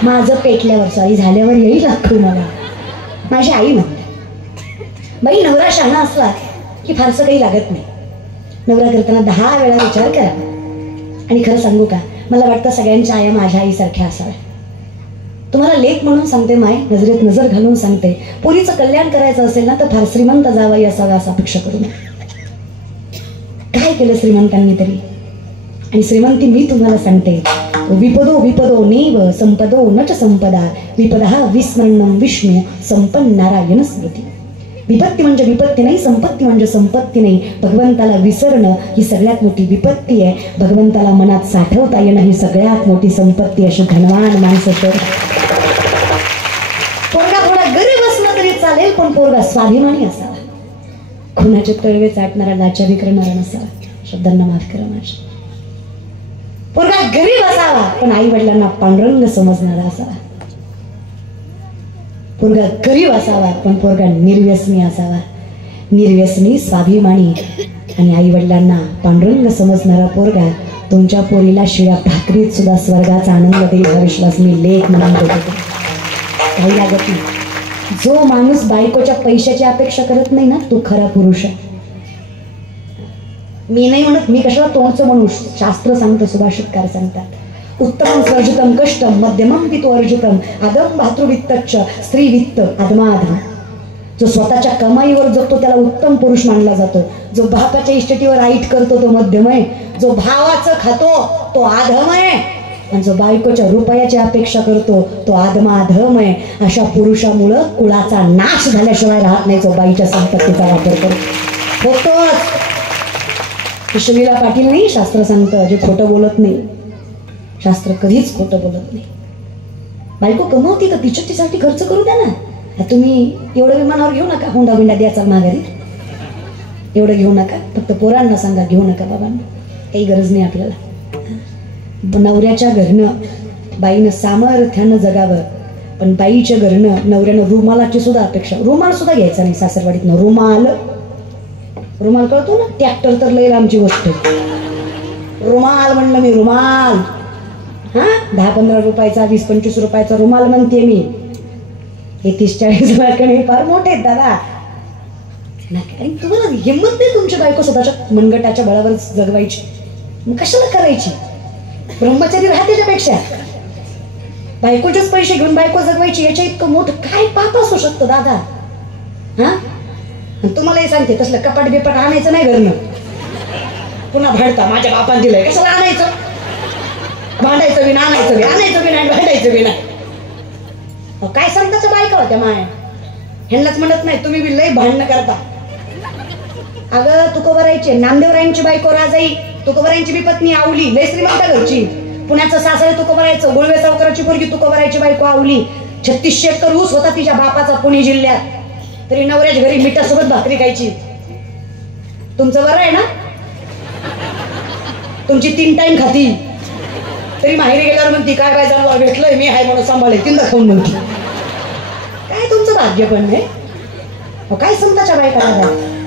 माझं पेटल्यावर सॉरी झाल्यावर येईल लागतो मला. माझी आई म्हणते बाई नवरा शहाणा असला की फारसं काही लागत नाही, नवरा करताना 10 वेळा विचार करा. आणि खरं सांगू का, मला वाटतं सगळ्यांच्या आया माझ्या आईसारख्या असाव्या. तुम्हाला लेख म्हणून सांगते माय, नजरेत नजर घालून सांगते, पोरीचं कल्याण करायचं असेल ना तर फार श्रीमंत जावाई असावा असं अपेक्षा करू नये. काय केलं श्रीमंतांनी तरी, आणि श्रीमंती मी तुम्हाला सांगते, विपदो विपदो नैव संपदो नच संपदा, विपदः विस्मरणं विष्णू संपन्न नारायण स्मृती. विपत्ती म्हणजे विपत्ती नाही, संपत्ती म्हणजे संपत्ती नाही. भगवंताला विसरणं ही सगळ्यात मोठी विपत्ती आहे, भगवंताला मनात साठवता येणं ही सगळ्यात मोठी संपत्ती. अशी धनवान माणसं तर पोरगा थोडा गरीब असला तरी चालेल, पण पोरगा स्वाभिमानी असावा, खुनाचे तळवे चाटणारा लाचारी करणारा नसावा. शब्दांना माफ करा माझ्या. पोरगा गरीब असावा पण आई वडिलांना पांडुरंग समजणारा असावा. पोरगा गरीब असावा पण पोरगा निर्व्यसनी असावा, निर्व्यसनी स्वाभिमानी आणि आई वडिलांना पांडुरंग समजणारा पोरगा तुमच्या पोरीला शिळ्या भाकरीत सुद्धा स्वर्गाचा आनंद देईल हा विश्वास मी लेख म्हणून देतो. काही लागत नाही. जो माणूस बायकोच्या पैशाची अपेक्षा करत नाही ना तो खरा पुरुष आहे. मी नाही म्हणत, मी कशाला तोंडचं म्हणू, शास्त्र सांगतं, सुभाषितकार सांगतात, उत्तमं स्वर्जितम कष्टम मध्यमं पितो अर्जितम आदम भातृवित्तच्च स्त्रीवित्त आदमाधम. जो स्वतःच्या कमाईवर जगतो त्याला उत्तम पुरुष मानला जातो, जो बापाच्या इस्टेटीवर आईट करतो तो मध्यम आहे, जो भावाचं खातो तो आधम आहे, आणि जो बायकोच्या रुपयाची अपेक्षा करतो तो आदमाधम आहे. अशा पुरुषामुळं कुळाचा नाश झाल्याशिवाय राहत नाही जो बाईच्या संपत्तीचा वापर करतो. होतोच. किशोरीला पाटील नाही शास्त्र सांगतं, जे खोटं बोलत नाही, शास्त्र कधीच खोटं बोलत नाही. बायको कमवती तर तिच्यासाठी खर्च करू द्या ना. तुम्ही एवढं विमानावर घेऊ नका, हुंडा बिंडा द्याचा माघारी एवढं घेऊ नका. फक्त पोरांना सांगा घेऊ नका बाबांना, काही गरज नाही आपल्याला. नवऱ्याच्या घरनं बाईनं सामर्थ्यानं जगावं, पण बाईच्या घरनं नवऱ्यानं रुमालाची सुद्धा अपेक्षा, रुमाल सुद्धा घ्यायचा नाही सासरवाडीतनं. रुमाल रुमाल कळतो ना, ट्रॅक्टर तर लई लांबची गोष्ट. रुमाल म्हणलं मी, रुमाल. हा 10-15 रुपयाचा 20-25 रुपयाचा रुमाल म्हणते मी. हे 30-40 लाखाने फार मोठे आहेत दादा. आणि तुम्हाला हिंमत नाही तुमची बायको स्वतःच्या मनगटाच्या बळावर जगवायची, मग कशाला करायची. ब्रह्मचारी राहा त्याच्यापेक्षा. बायकोचेच पैसे घेऊन बायको जगवायची, याच्या इतकं मोठं काय पाप असू शकतं दादा. हा तुम्हाला हे सांगते, तसलं कपाट बिपाट आणायचं नाही घरनं. पुन्हा भांडता माझ्या बापाने दिलंय कशाला आणायचं. भांडायचं बी आणायचं बी, आणायचं बी नाही भांडायचं बी नाही. काय सांगताच्या बायका होत्या माय, ह्यांनाच म्हणत नाही तुम्ही बी लई भांडणं करता. अगं तुकोबरायचे नामदेवरायांची बायको राजाई, तुकोबरायांची बी पत्नी आवली, लय श्रीमंत घरची. पुण्याचं सासरे तुको भरायचं, गोळवे सावकाराची पोरगी तुको भरायची बायको आवली. 3600 एकर ऊस होता तिच्या बापाचा पुणे जिल्ह्यात, तरी नवऱ्याच्या घरी मिठासोबत भाकरी खायची. तुमचं बरं आहे ना, तुमची 3 टाइम खाती, तरी माहेरी गेल्यावर म्हणती काय काय जाणं भेटलंय मी आहे म्हणून सांभाळे 3दा खाऊन म्हणती. काय तुमचं भाग्य पण नाही. काय संताच्या बायका.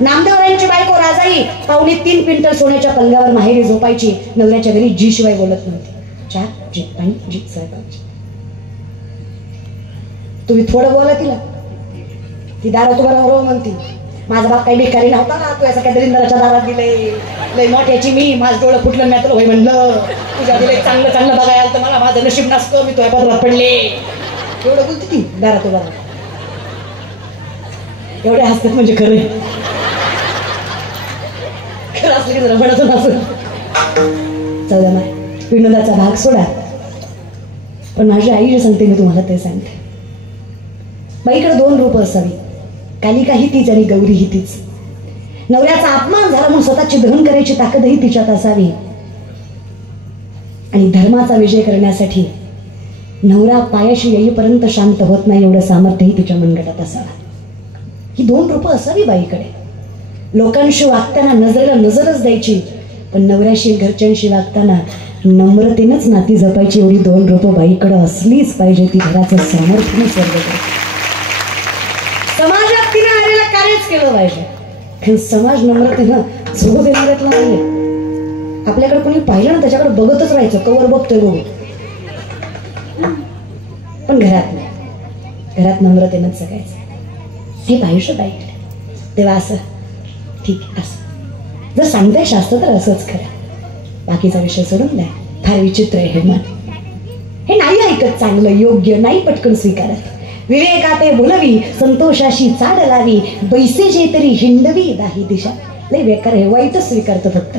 नामदेवरायांची बायको राजाई 2.25 क्विंटल सोन्याच्या पलंगावर माहेरी झोपायची, नवऱ्याच्या घरी जी शिवाय बोलत नव्हती. चहा जी आणि जी साहेबांची. तुम्ही थोडं बोला तिला, ती दारा तुम्हाला बरोबर म्हणती माझा बाप काही भिकारी नव्हता ना, तू असं काय दरिंदराच्या दारात दिले, लय मोठ्याची मी, माझं डोळं फुटलं मी तुला होय म्हणलं, तुझ्या दिले चांगलं चांगलं बघायला तर मला माझं नशीब नसतं, मी तुझ्या पदरात पडले. एवढं बोलते ती दारा तुम्हाला. एवढे हसतात म्हणजे खरं खरं असलं की जरा पडतच असं. चौदा माय विनोदाचा भाग सोडा, पण माझी आई जे सांगते मी तुम्हाला ते सांगते. बाईकडे 2 रूप असावी, कालिका ही तीच आणि गौरी ही तीच. नवऱ्याचा अपमान झाला म्हणून स्वतःची दहन करायची ताकदही तिच्यात असावी, आणि धर्माचा विजय करण्यासाठी नवरा पायाशी येईपर्यंत शांत होत नाही एवढं सामर्थ्यही तिच्या मनगटात असावं. ही 2 रूप असावी बाईकडे. लोकांशी वागताना नजरेला नजरच द्यायची, पण नवऱ्याशी घरच्यांशी वागताना नम्रतेनंच नाती जपायची, एवढी 2 रूप बाईकडे असलीच पाहिजे. ती घराचं सामर्थ्य सर्व समाजात तिने आलेलं कार्यच केलं पाहिजे, कारण समाज नम्रतेनं झोप देणाऱ्यातला नाहीये. आपल्याकडे कोणी पाहिलं ना त्याच्याकडे बघतच राहायचं, कवर बघतोय बघू, पण घरात नाही. घरात नम्रतेनंच जगायचं हे पाहिजे बाईकडे. तेव्हा असं ठीक असं जर सांगताय शास्त्र तर असंच करा, बाकीचा विषय सोडून द्या. फार विचित्र आहे हे मन, हे नाही ऐकत चांगलं योग्य नाही पटकन स्वीकारत. विवेकाते बोलवी संतोषाशी चाड लावी, बैसे जे तरी हिंडवी दाही दिशा. लय बेकार हे, वाईटच स्वीकारतो फक्त.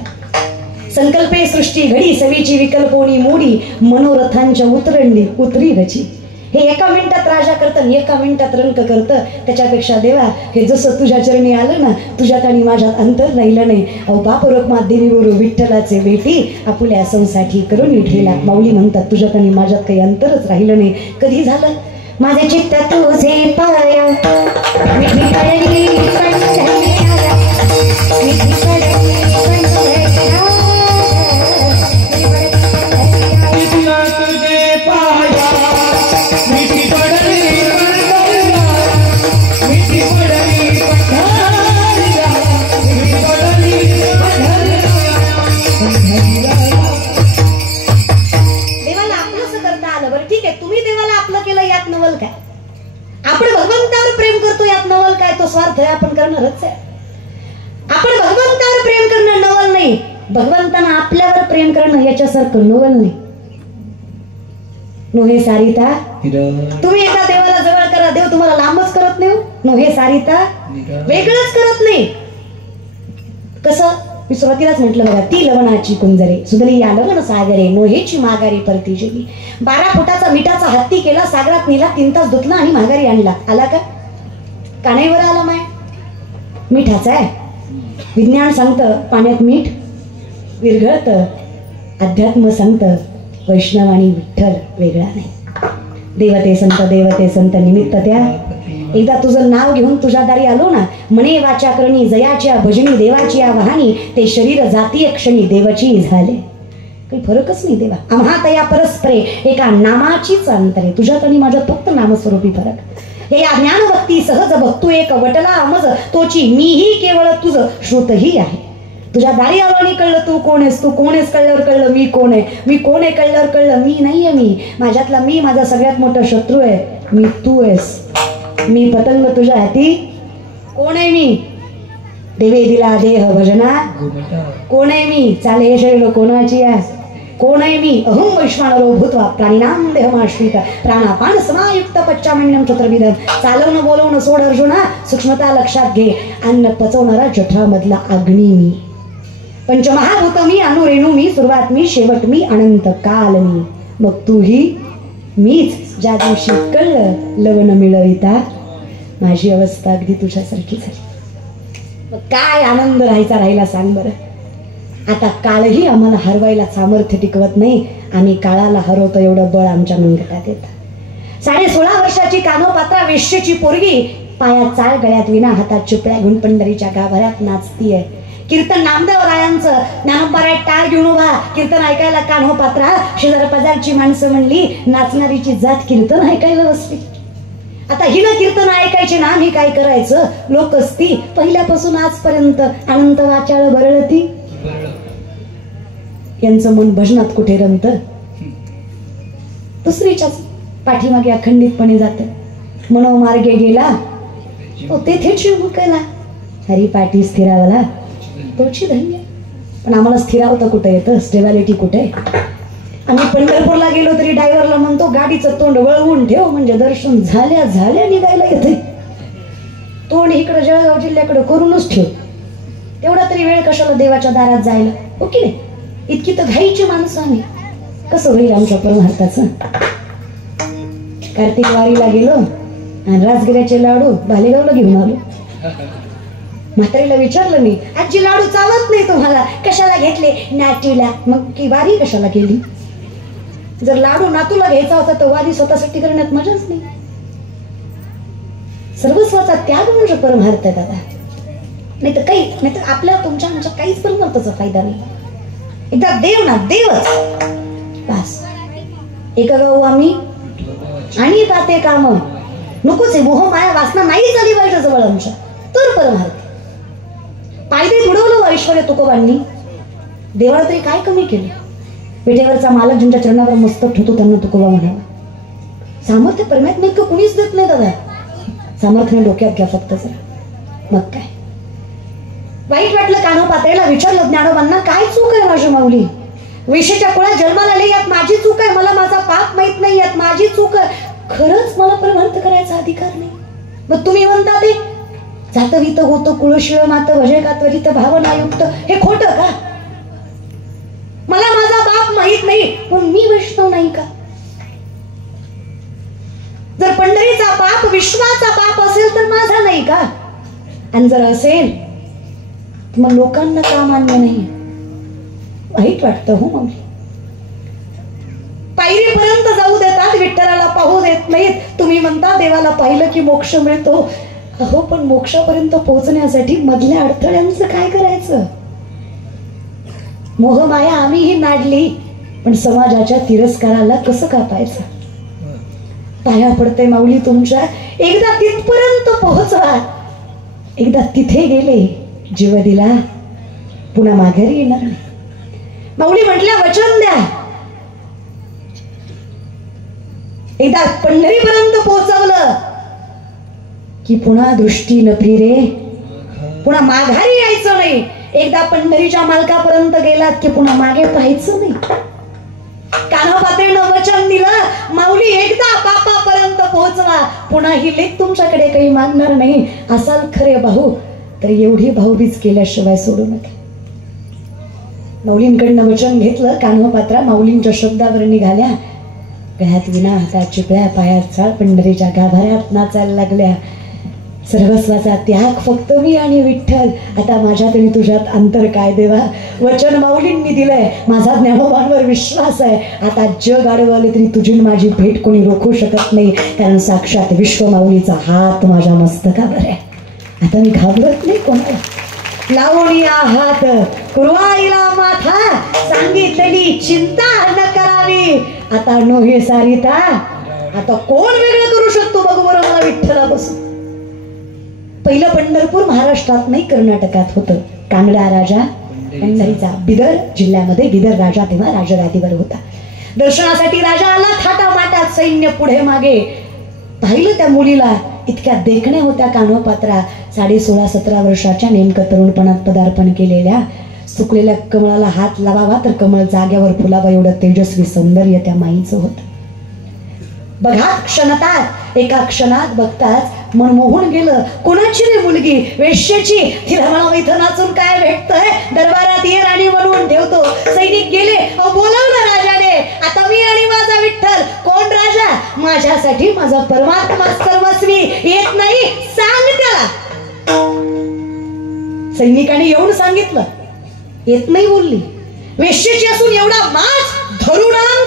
संकल्पे सृष्टी घडी सवीची विकल्पोनी मोडी, मनोरथांच्या उतरी रची. हे 1 मिनिटात राजा करतं, 1 मिनिटात रंक करतं. त्याच्यापेक्षा देवा हे जसं तुझ्या चरणी आलं ना, तुझ्यात आणि माझ्यात अंतर राहिलं नाही. अहो बाप रोकमा देवी गुरु विठ्ठलाचे बेटी, आपुल्या संसाठी करून विठेला. माऊली म्हणतात तुझ्यात आणि माझ्यात काही अंतरच राहिलं नाही. कधी झालं माझे चित्त तुझे पाया, मिठी पडली स्वार्थ आहे, आपण करणारच आहे. आपण भगवंतावर प्रेम करणं नवल नाही, भगवंतानं आपल्यावर प्रेम करणं याच्यासारखं नवल नाही. नोहे सारिता तुम्ही एका देवाला जवळ करा, देव तुम्हाला लांबच करत नाही. नोहे सारिता वेगळंच करत नाही. कसं मी सुरुवातीलाच म्हटलं बघा, ती लवणाची कुंजरे सुधली या लवण सागरे, नोहेची माघारी परती गेली. 12 फुटाचा मिठाचा हत्ती केला, सागरात नेला, 3 तास धुतला आणि माघारी आणला. आला का? कानाईवर आला माय. मिठाचा आहे. विज्ञान सांगतं पाण्यात मीठ विरघळतं, अध्यात्म सांगतं वैष्णव आणि विठ्ठल वेगळा नाही. देवते संत निमित्त त्या. एकदा तुझं नाव घेऊन तुझ्या दारी आलो ना, म्हणे वाचा करणी जयाच्या भजनी देवाची या वाहनी, ते शरीर जातीय क्षणी देवाची झाले. काही फरकच नाही देवा. आम्हा तया परस्परे एका नामाचीच अंतरे, तुझ्यात आणि माझ्यात फक्त नामस्वरूपी फरक. हे या ज्ञान भक्ती सहज भक्तू एक वटला अमज, तोची मीही केवळ तुझं श्रुतही आहे. तुझ्या दारी आलो आणि कळलं तू कोण आहेस. तू कोण आहेस कळल्यावर कळलं मी कोण आहे. मी कोण आहे कळल्यावर कळलं मी नाहीये मी. माझ्यातला मी माझा सगळ्यात मोठा शत्रू आहे. मी तू आहेस. मी पतंग तुझ्या हाती. कोण आहे मी? देवे दिला देह भजना. कोण आहे मी? चाले हे शरीर कोणाची आहे? कोण आहे मी? अहम वैश्वानरो भूत्वा प्राणिनाम देहमाश्रित प्राणापान समायुक्त पच्चामण्यम चतुर्विधम. चालवणं बोलवणं सोड अर्जुना, सूक्ष्मता लक्षात घे. अन्न पचवणारा जठरामधला अग्नी मी. पंचमहाभूत मी, अनुरेणू मी, सुरुवात मी, शेवट मी, अनंत काल मी. मग तूही मीच. ज्या दिवशी कळलं लवण मिळविता, माझी अवस्था अगदी तुझ्यासारखी झाली. मग काय आनंद राहायचा राहिला सांग बरं. आता कालही आम्हाला हरवायला सामर्थ्य टिकवत नाही. आम्ही काळाला हरवतो एवढं बळ आमच्या मनगटात येतं. 16.5 वर्षाची कानोपात्रा वेश्येची पोरगी पायात चाळ, गळ्यात विना, हातात चिपळ्या घेऊन पंढरीच्या गाभाऱ्यात नाचतीये. कीर्तन नामदेव रायांचं, ज्ञानोबाराय टाळ घेऊन उभा, कीर्तन ऐकायला कान्होपात्रा. शेजार पजारची माणसं म्हणली नाचणारीची जात कीर्तन ऐकायला बसली. आता हिला कीर्तन ऐकायचे ना, मी काय करायचं? लोक असती पहिल्यापासून आजपर्यंत अनंत वाचाळ बरळती. यांचं मन भजनात कुठे रमत, दुसरीच्याच पाठीमागे अखंडितपणे जात. मनोमार्गे गेला तो तेथे चिमुकला, हरिपाठी स्थिरावला तोची धन्य. पण आम्हाला स्थिरावता कुठे येतं, स्टेबिलिटी कुठे? आम्ही पंढरपूरला गेलो तरी ड्रायव्हरला म्हणतो गाडीचं तोंड वळवून ठेव, म्हणजे दर्शन झाल्या झाल्या निघायला येते. तोंड इकडं जळगाव जिल्ह्याकडे करूनच ठेव. तेवढा तरी वेळ कशाला देवाच्या दारात जायला, ओके नाही? इतकी तर घाईची माणसं आम्ही. कसं होईल आमच्या परमार्थाचं? कार्तिक वारीला गेलो आणि राजगिऱ्याचे लाडू भालेगावला घेऊन आलो. म्हातारीला विचारलं मी, आजी लाडू चालत नाही तुम्हाला, कशाला घेतले? नातीला. मग की वारी कशाला केली? जर लाडू नातूला घ्यायचा होता तर वारी स्वतःसाठी करण्यात मजाच नाही. सर्वस्वाचा त्याग म्हणजे परमार्थ आहे दादा. नाही तर आपल्या तुमच्या आमच्या काहीच परमार्थाचा फायदा नाही. एकदा देव ना देवच बस. एका गाव आम्ही आणि पाते काम नकोच आहे. मोह माया वासना नाही झाली पाहिजे जवळ आमच्या, तर परमार्थ. पायदे तुडवलं ऐश्वर्य तुकोबांनी, देवाला तरी काय कमी केलं? पेठेवरचा मालक ज्यांच्या चरणावर मस्तक ठेवतो त्यांना तुकोबा म्हणावा. सामर्थ्य परमात्मा इतकं कुणीच देत नाही दादा. सामर्थ्य डोक्यात घ्या फक्त जरा, मग काय. वाईट वाटलं कान्होपात्रेला. विचारलं ज्ञानोबांना, काय चूक आहे माझी माऊली? विषयाच्या कुळात जन्माला आले, यात माझी चूक आहे. मला माझा पाप माहित नाही, यात माझी चूक आहे. खरंच मला परमार्थ करायचा अधिकार नाही. मग तुम्ही म्हणता ते जातवित होतं कुळशिळ मात भजे कात्वरित भावनायुक्त, हे खोटं का? मला माझा बाप माहित नाही पण मी वैष्णव नाही का? जर पंढरीचा बाप विश्वाचा बाप असेल तर माझा नाही का? आणि जर असेल मग लोकांना का मान्य नाही? वाईट वाटतं हो. मग पायरीपर्यंत जाऊ देतात, विठ्ठलाला पाहू देत नाहीत. तुम्ही म्हणता देवाला पाहिलं की मोक्ष मिळतो. अहो पण मोक्षापर्यंत पोहोचण्यासाठी मधल्या अडथळ्यांचं काय करायचं? मोहमाया आम्हीही नाडली, पण समाजाच्या तिरस्काराला कसं कापायचं? पाया पडते माऊली तुमच्या, एकदा तिथपर्यंत पोहोचवा. एकदा तिथे गेले जीव दिला पुन्हा माघारी येणार नाही. माऊली म्हटल्या वचन द्या. एकदा पंढरीपर्यंत पोहोचवलं की पुन्हा दृष्टी न फिरे, पुन्हा माघारी यायचं नाही. एकदा पंढरीच्या मालकापर्यंत गेलात की पुन्हा मागे पाहायचं नाही. कान्होपात्रेनं वचन दिलं, माऊली एकदा बापापर्यंत पोहोचवा, पुन्हा ही लेक तुमच्याकडे काही मागणार नाही. असाल खरे भाऊ तर एवढी भाऊबीज केल्याशिवाय सोडू नका. माऊलींकडनं वचन घेतलं. कान्होपात्रा माऊलींच्या शब्दावर निघाल्या. गळ्यात विना, हातात चिपळ्या, पायात चाळ, पंढरीच्या गाभाऱ्यात नाचायला लागल्या. सर्वस्वाचा त्याग फक्त मी आणि विठ्ठल. आता माझ्यात आणि तुझ्यात अंतर काय देवा? वचन माऊलींनी दिलंय. माझा ज्ञानोबांवर विश्वास आहे. आता जग आडवले तरी तुझी माझी भेट कोणी रोखू शकत नाही, कारण साक्षात विश्व माऊलीचा हात माझ्या मस्तकावर आहे. आता मी घाबरत नाही कोणाला. लावणीया हात कुरवाईला माथा, सांगितलेली चिंता न करावी. आता नो हे सारिता, आता कोण वेगळं करू शकतो बघू बरं मला विठ्ठलापासून. पहिलं पंढरपूर महाराष्ट्रात नाही कर्नाटकात होतं. कांगडा राजा पंढरीचा बिदर जिल्ह्यामध्ये, बिदर राजा तेव्हा राजगादीवर होता. दर्शनासाठी राजा आला. थाटामाटात सैन्य पुढे मागे. पाहिलं त्या मुलीला, इतक्या देखण्या होत्या कान्होपात्रा. 16-17 वर्षाच्या, नेमकं तरुणपणात पदार्पण केलेल्या. सुकलेल्या कमळाला हात लावावा तर कमळ जाग्यावर फुलावा एवढं तेजस्वी सौंदर्य त्या माईचं होतं. बघा क्षणतात, एका क्षणात बघताच मन मोहून गेलं. कोणाची रे मुलगी? वेश्येची. तिला म्हणावं इथं नाचून काय भेटतंय? दरबारात ये राणी बनवून ठेवतो. सैनिक गेले. अहो बोलावलं राजाने. आता मी आणि माझा विठ्ठल. कोण राजा? माझ्यासाठी माझा परमात्मा सर्वस्वी. येत नाही? सांग त्याला. सैनिकाने येऊन सांगितलं. येत नाही बोलली. वेश्येची असून एवढा माज धरून आण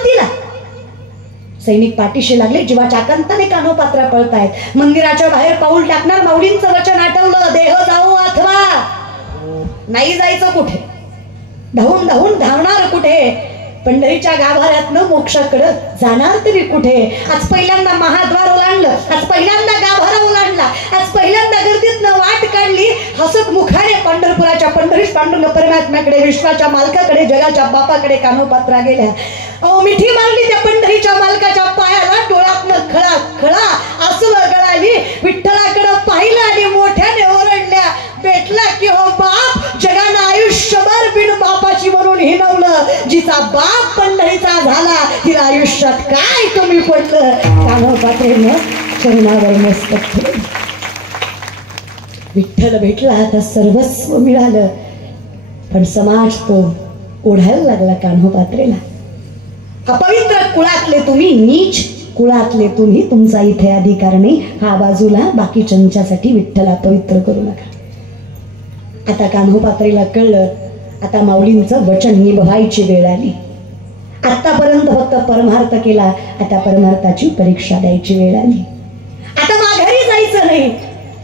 सैनिक पाठीशी लागले, जीवाच्या आकांताने कान्होपात्रा पळतायत. मंदिराच्या बाहेर पाऊल टाकणार, माऊलींचं वचन आठवलं, देह जाऊ अथवा नाही जायचं कुठे, धावून धावून धावणार कुठे, पंढरीच्या गाभाऱ्यातनं मोक्षाकडे जाणार तरी कुठे. आज पहिल्यांदा महाद्वार ओलांडलं, आज पहिल्यांदा गाभारा ओलांडला, आज पहिल्यांदा गर्दीतनं वाट काढली, हसत मुखाने पंढरपुराच्या पंढरीश पांडुरंग परमात्म्याकडे, विश्वाच्या मालकाकडे, जगाच्या बापाकडे कान्होपात्रा गेल्या. अहो मिठी मारली त्या पंढरीच्या मालकाच्या पायाला, डोळ्यातनं खळा खळा आसवं गळाली, विठ्ठलाकडे पाहिलं आणि मोठ्याने ओरडल्या, भेटला की हो बाप, जगानं आयुष्यभर बिन बापाची म्हणून हिणवलं, जिचा बाप पंढरीचा झाला तिला आयुष्यात काय कमी पडलं. कान्होपात्रेनं चरणावर मस्तक ठेवलं. विठ्ठल भेटला, आता सर्वस्व मिळालं, पण समाज तो ओढायला लागला कान्होपात्रेला. अपवित्र कुळातले तुम्ही, नीच कुळातले तुम्ही, तुमचा इथे अधिकार नाही, हा बाजूला, बाकीच्यांच्यासाठी विठ्ठल अपवित्र करू नका. आता कान्होपात्रेला कळलं, आता माऊलींचं वचन निभवायची वेळ आली. आतापर्यंत फक्त परमार्थ केला, आता परमार्थाची परीक्षा द्यायची वेळ आली. आता माघारी जायचं नाही.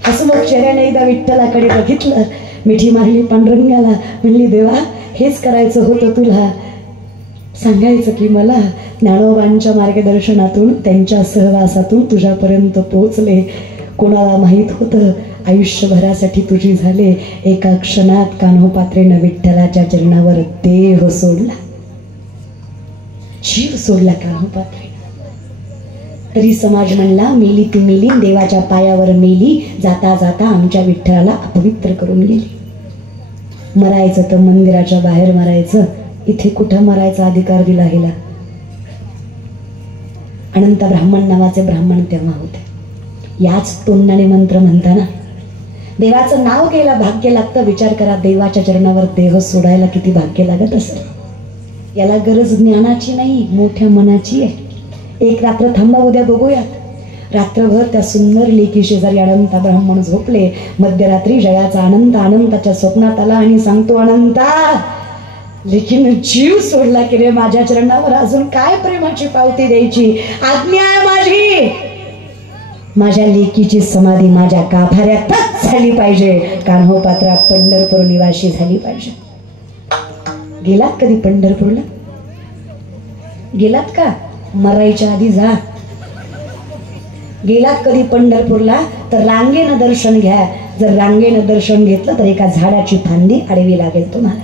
हसमुख चेहऱ्याने एकदा विठ्ठलाकडे बघितलं, मिठी मारली पांडुरंगाला, म्हणली देवा हेच करायचं होतं तुला, सांगायचं की मला ज्ञानोबांच्या मार्गदर्शनातून, त्यांच्या सहवासातून तुझ्यापर्यंत पोहोचले. कोणाला माहीत होतं आयुष्यभरासाठी तुझी झाले. एका क्षणात कान्होपात्रेनं विठ्ठलाच्या चरणावर देह सोडला, जीव सोडला कान्होपात्रे. तरी समाज म्हणला, मेली ती मेली, देवाच्या पायावर मेली, जाता जाता आमच्या विठ्ठलाला अपवित्र करून गेली. मरायचं तर मंदिराच्या बाहेर मरायचं, इथे कुठं मरायचा अधिकार दिला हिला. अनंत ब्राह्मण नावाचे ब्राह्मण तेव्हा होते. याच तोंडाने मंत्र म्हणताना देवाचं नाव घ्यायला भाग्य लागतं. विचार करा, देवाच्या चरणावर देह सोडायला किती भाग्य लागत असेल. याला गरज ज्ञानाची नाही, मोठ्या मनाची आहे. एक रात्र थांबा, उद्या बघूयात. रात्रभर त्या सुंदर लेकी शेजारी अनंता ब्राह्मण झोपले. मध्यरात्री जयाचा अनंत अनंताच्या स्वप्नात आला आणि सांगतो, अनंता लेकीनं जीव सोडला की रे, माझ्या चरणावर अजून काय प्रेमाची पावती द्यायची, आज्ञा आहे माझी. माझ्या लेकीची समाधी माझ्या गाभाऱ्यातच झाली पाहिजे. कान्होपात्रा पंढरपूर निवासी झाली पाहिजे. गेलात कधी पंढरपूरला? गेलात का? मरायच्या आधी जा. गेलात कधी पंढरपूरला तर रांगेनं दर्शन घ्या. जर रांगेनं दर्शन घेतलं तर एका झाडाची फांदी आडवी लागेल तुम्हाला.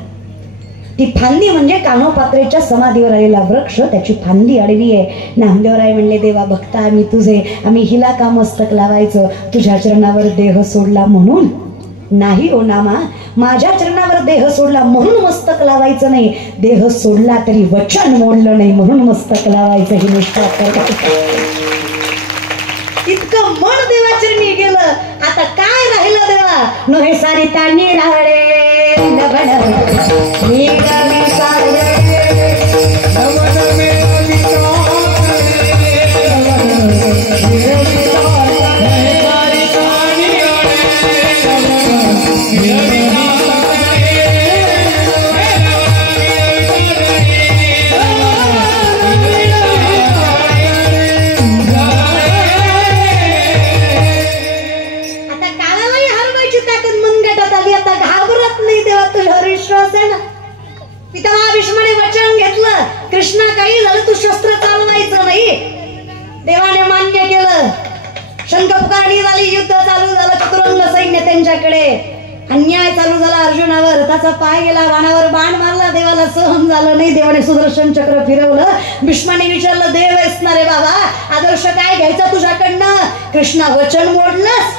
ती फांदी म्हणजे कान्होपात्रेच्या समाधीवर आलेला वृक्ष, त्याची फांदी आडवी आहे. नामदेवराय म्हणले, देवा भक्त आम्ही तुझे, आम्ही हिला का मस्तक लावायचं, तुझ्या चरणावर देह सोडला म्हणून नाही. ओ नामा, माझ्या चरणावर देह सोडला म्हणून मस्तक लावायचं नाही, देह सोडला तरी वचन मोडलं नाही म्हणून मस्तक लावायचं. ही निष्ठा इतकं मन देवाचरणी गेलं. आता काय राहिलं देवा? नोहे सारी तानी राहडे कृष्णा काही झालं तू शस्त्र चालवायचं नाही. देवाने मान्य केलं. शंख पुकारणी झाली, युद्ध चालू झालं, चतुरंग सैन्य त्यांच्याकडे. अन्याय चालू झाला अर्जुनावर. त्याचा पाय गेला, बाणावर बाण मारला, देवाला सहन झालं नाही. देवाने सुदर्शन चक्र फिरवलं. भीष्माने विचारलं, देव आहेस ना रे बाबा, आदर्श काय घ्यायचा तुझ्याकडनं? कृष्णा वचन मोडलंस.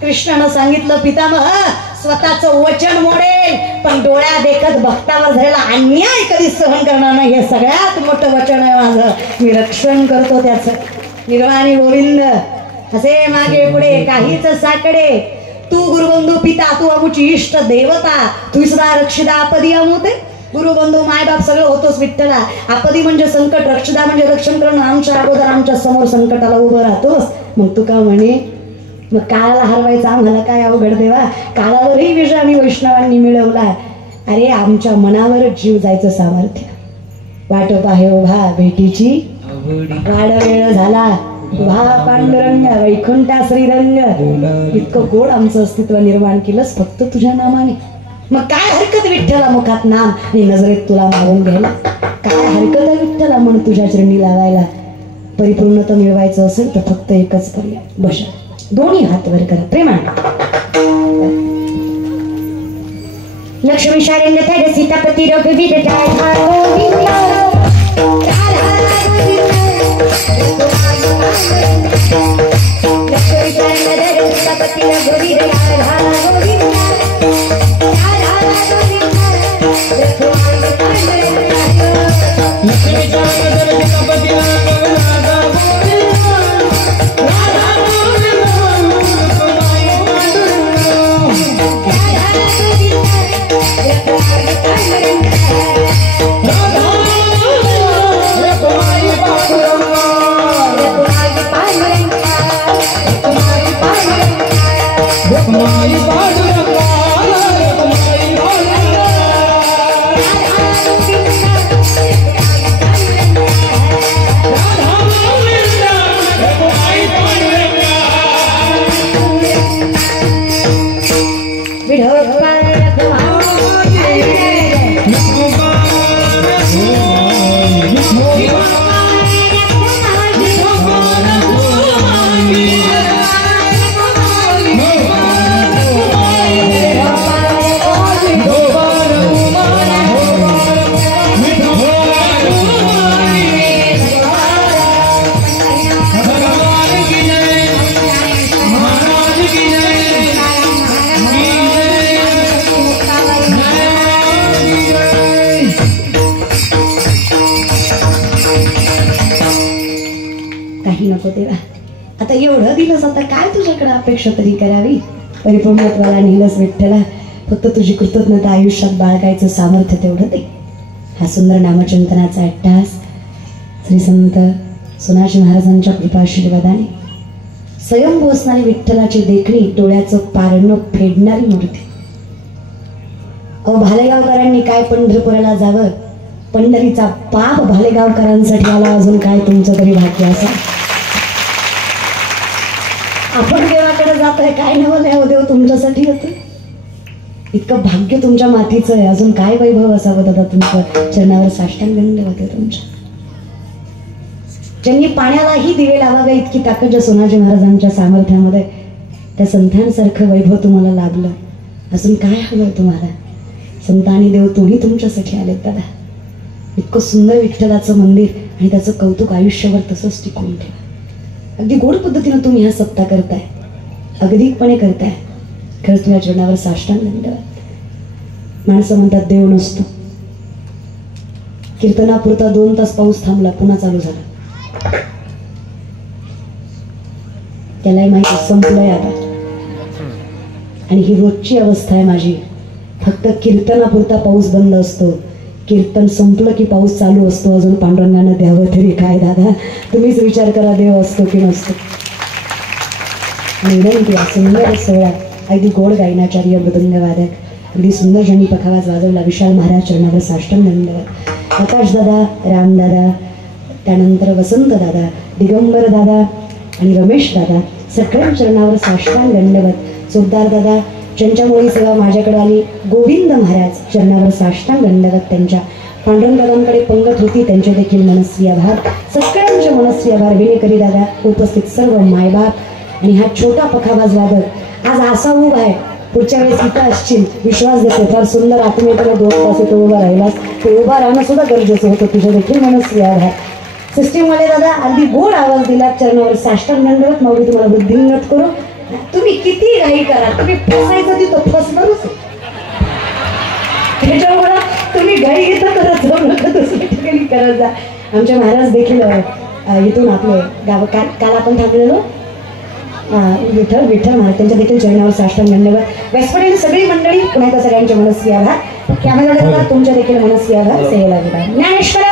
कृष्णानं सांगितलं, पितामह स्वतःचं वचन मोडेल पण डोळ्या देखत भक्तावर झालेला अन्याय कधी सहन करणार नाही. हे सगळ्यात मोठं वचन आहे माझं. मी रक्षण करतो त्याचं. निर्वाणी गोविंद असे मागे पुढे काहीच साकडे. तू गुरुबंधू पिता, तू अमुची इष्ट देवता, तू सुद्धा रक्षिता आपदी अमुते. गुरुबंधू मायबाप सगळं होतोच विठ्ठला. आपदी म्हणजे संकट, रक्षिता म्हणजे रक्षण करणं. आमच्या अगोदर आमच्या समोर संकटाला उभं राहतोस. मग तू का म्हणे, मग काळाला हरवायचं आम्हाला काय अवघड देवा? काळावरही विजय आम्ही वैष्णवांनी मिळवला. अरे आमच्या मनावर जीव जायचं सामर्थ्य. वाट पाहे उभा भेटीची वाड वेळ झाला वा पांडुरंग वैकुंठा श्रीरंग इतकं गोड आमचं अस्तित्व निर्माण केलंस फक्त तुझ्या नामाने. मग काय हरकत विठ्ठला मुखात नाम आणि नजरेत तुला मारून घ्यायला. काय हरकत आहे विठ्ठला म्हणून तुझ्या चरणी लावायला. परिपूर्णता मिळवायचं असेल तर फक्त एकच पर्याय बस. दोन्ही हात वर करा प्रेमाने. लक्ष्मी शारेंद्र थैर सीतापती रघुवीर आता एवढं दिलंस आता काय तुझ्याकडे अपेक्षा तरी करावी. परिपूर्णत्वाला नेलंस विठ्ठला फक्त तुझी कृतज्ञता आयुष्यात बाळगायचं सामर्थ्य तेवढं दे. हा सुंदर नामचिंतनाचा अट्टास श्री संत सोनाजी महाराजांच्या कृपाशीर्वादाने स्वयंभू असणारी विठ्ठलाची देखणी डोळ्याचं पारणं फेडणारी मूर्ती. भालेगावकरांनी काय पंढरपुराला जावं. पंढरीचा पाप भालेगावकरांसाठी आला. अजून काय तुमचं तरी भाग्य असं. आपण देवाकडे जातोय काय नवं देव तुमच्यासाठी होते. इतकं भाग्य तुमच्या मातीचं आहे. अजून काय वैभव असावं दादा तुमचं. चरणावर साष्टांग होते तुमच्या. ज्यांनी पाण्यालाही दिवे लावावे इतकी ताकद ज्या सोनाजी महाराजांच्या सामर्थ्यामध्ये त्या संतांसारखं वैभव तुम्हाला लाभलं. अजून काय हवं तुम्हाला. संत आणि देव तोही तुमच्यासाठी आलेत दादा. इतकं सुंदर विठ्ठलाचं मंदिर आणि त्याचं कौतुक आयुष्यभर तसंच टिकवून ठेवा. अगदी गोड पद्धतीनं तुम्ही हा सप्ताह करताय. अगदीपणे करताय. खरंच तुझ्या चरणावर साष्टांग दंडवत. माणसं म्हणतात देव नसतो. कीर्तनापुरता 2 तास पाऊस थांबला पुन्हा चालू झाला. त्यालाही माहिती संपलंय आता. आणि ही रोजची अवस्था आहे माझी. फक्त कीर्तनापुरता पाऊस बंद असतो. कीर्तन संपलं की पाऊस चालू असतो. अजून पांडुरंगानं द्यावं तरी काय दादा. तुम्हीच विचार करा देव असतो की नसतो. विनंती सुंदर सोहळा अगदी गोड गायनाचार्य मृदंगवादक अगदी सुंदर ज्यांनी पखावाज वाजवला विशाल महाराज चरणावर साष्टांग दंडवत. आकाश दादा, राम दादा, त्यानंतर वसंत दादा, दिगंबर दादा आणि रमेश दादा सगळ्या चरणावर साष्टांग दंडवत. जोरदार दादा ज्यांच्यामुळे सेवा माझ्याकडे आली. गोविंद महाराज चरणावर साष्टांग दंडवत. त्यांच्या पांडुरंगांकडे पंगत होती त्यांचे देखील मनस्वी आभार. सगळ्यांचे मनस्वी आभार. विनेकरी दादा, उपस्थित सर्व मायबाप आणि हा छोटा पखावाज वादक आज असा उभा आहे. पुढच्या वेळेस इथं असशील विश्वास देते. फार सुंदर आत्मीयतेने 2 तास तो उभा राहिलास. ते उभा राहणं सुद्धा गरजेचं होतं. तुझे देखील मनस्वी आभार. सिस्टीमवाले दादा अगदी गोड आवाज दिला. चरणावर साष्टांग दंडवत. माऊली तुम्हाला बुद्धिंगत करू. तुम्ही किती घाई करा तुम्ही फसायचं तिथं फसणारच. त्याच्यामुळे तुम्ही घाई घेता करत जाऊ नका. दुसऱ्या ठिकाणी करत जा. आमचे महाराज देखील इथून आपले गाव काल आपण थांबलेलो विठ्ठल महाराज त्यांच्या देखील चरणावर साष्टांग दंडवत. व्यासपीठातील सगळी मंडळी पुन्हा एकदा सगळ्यांचे मनस्वी आभार. कॅमेरा तुमच्या देखील मनस्वी आभार. सेवेला ज्ञानेश्वर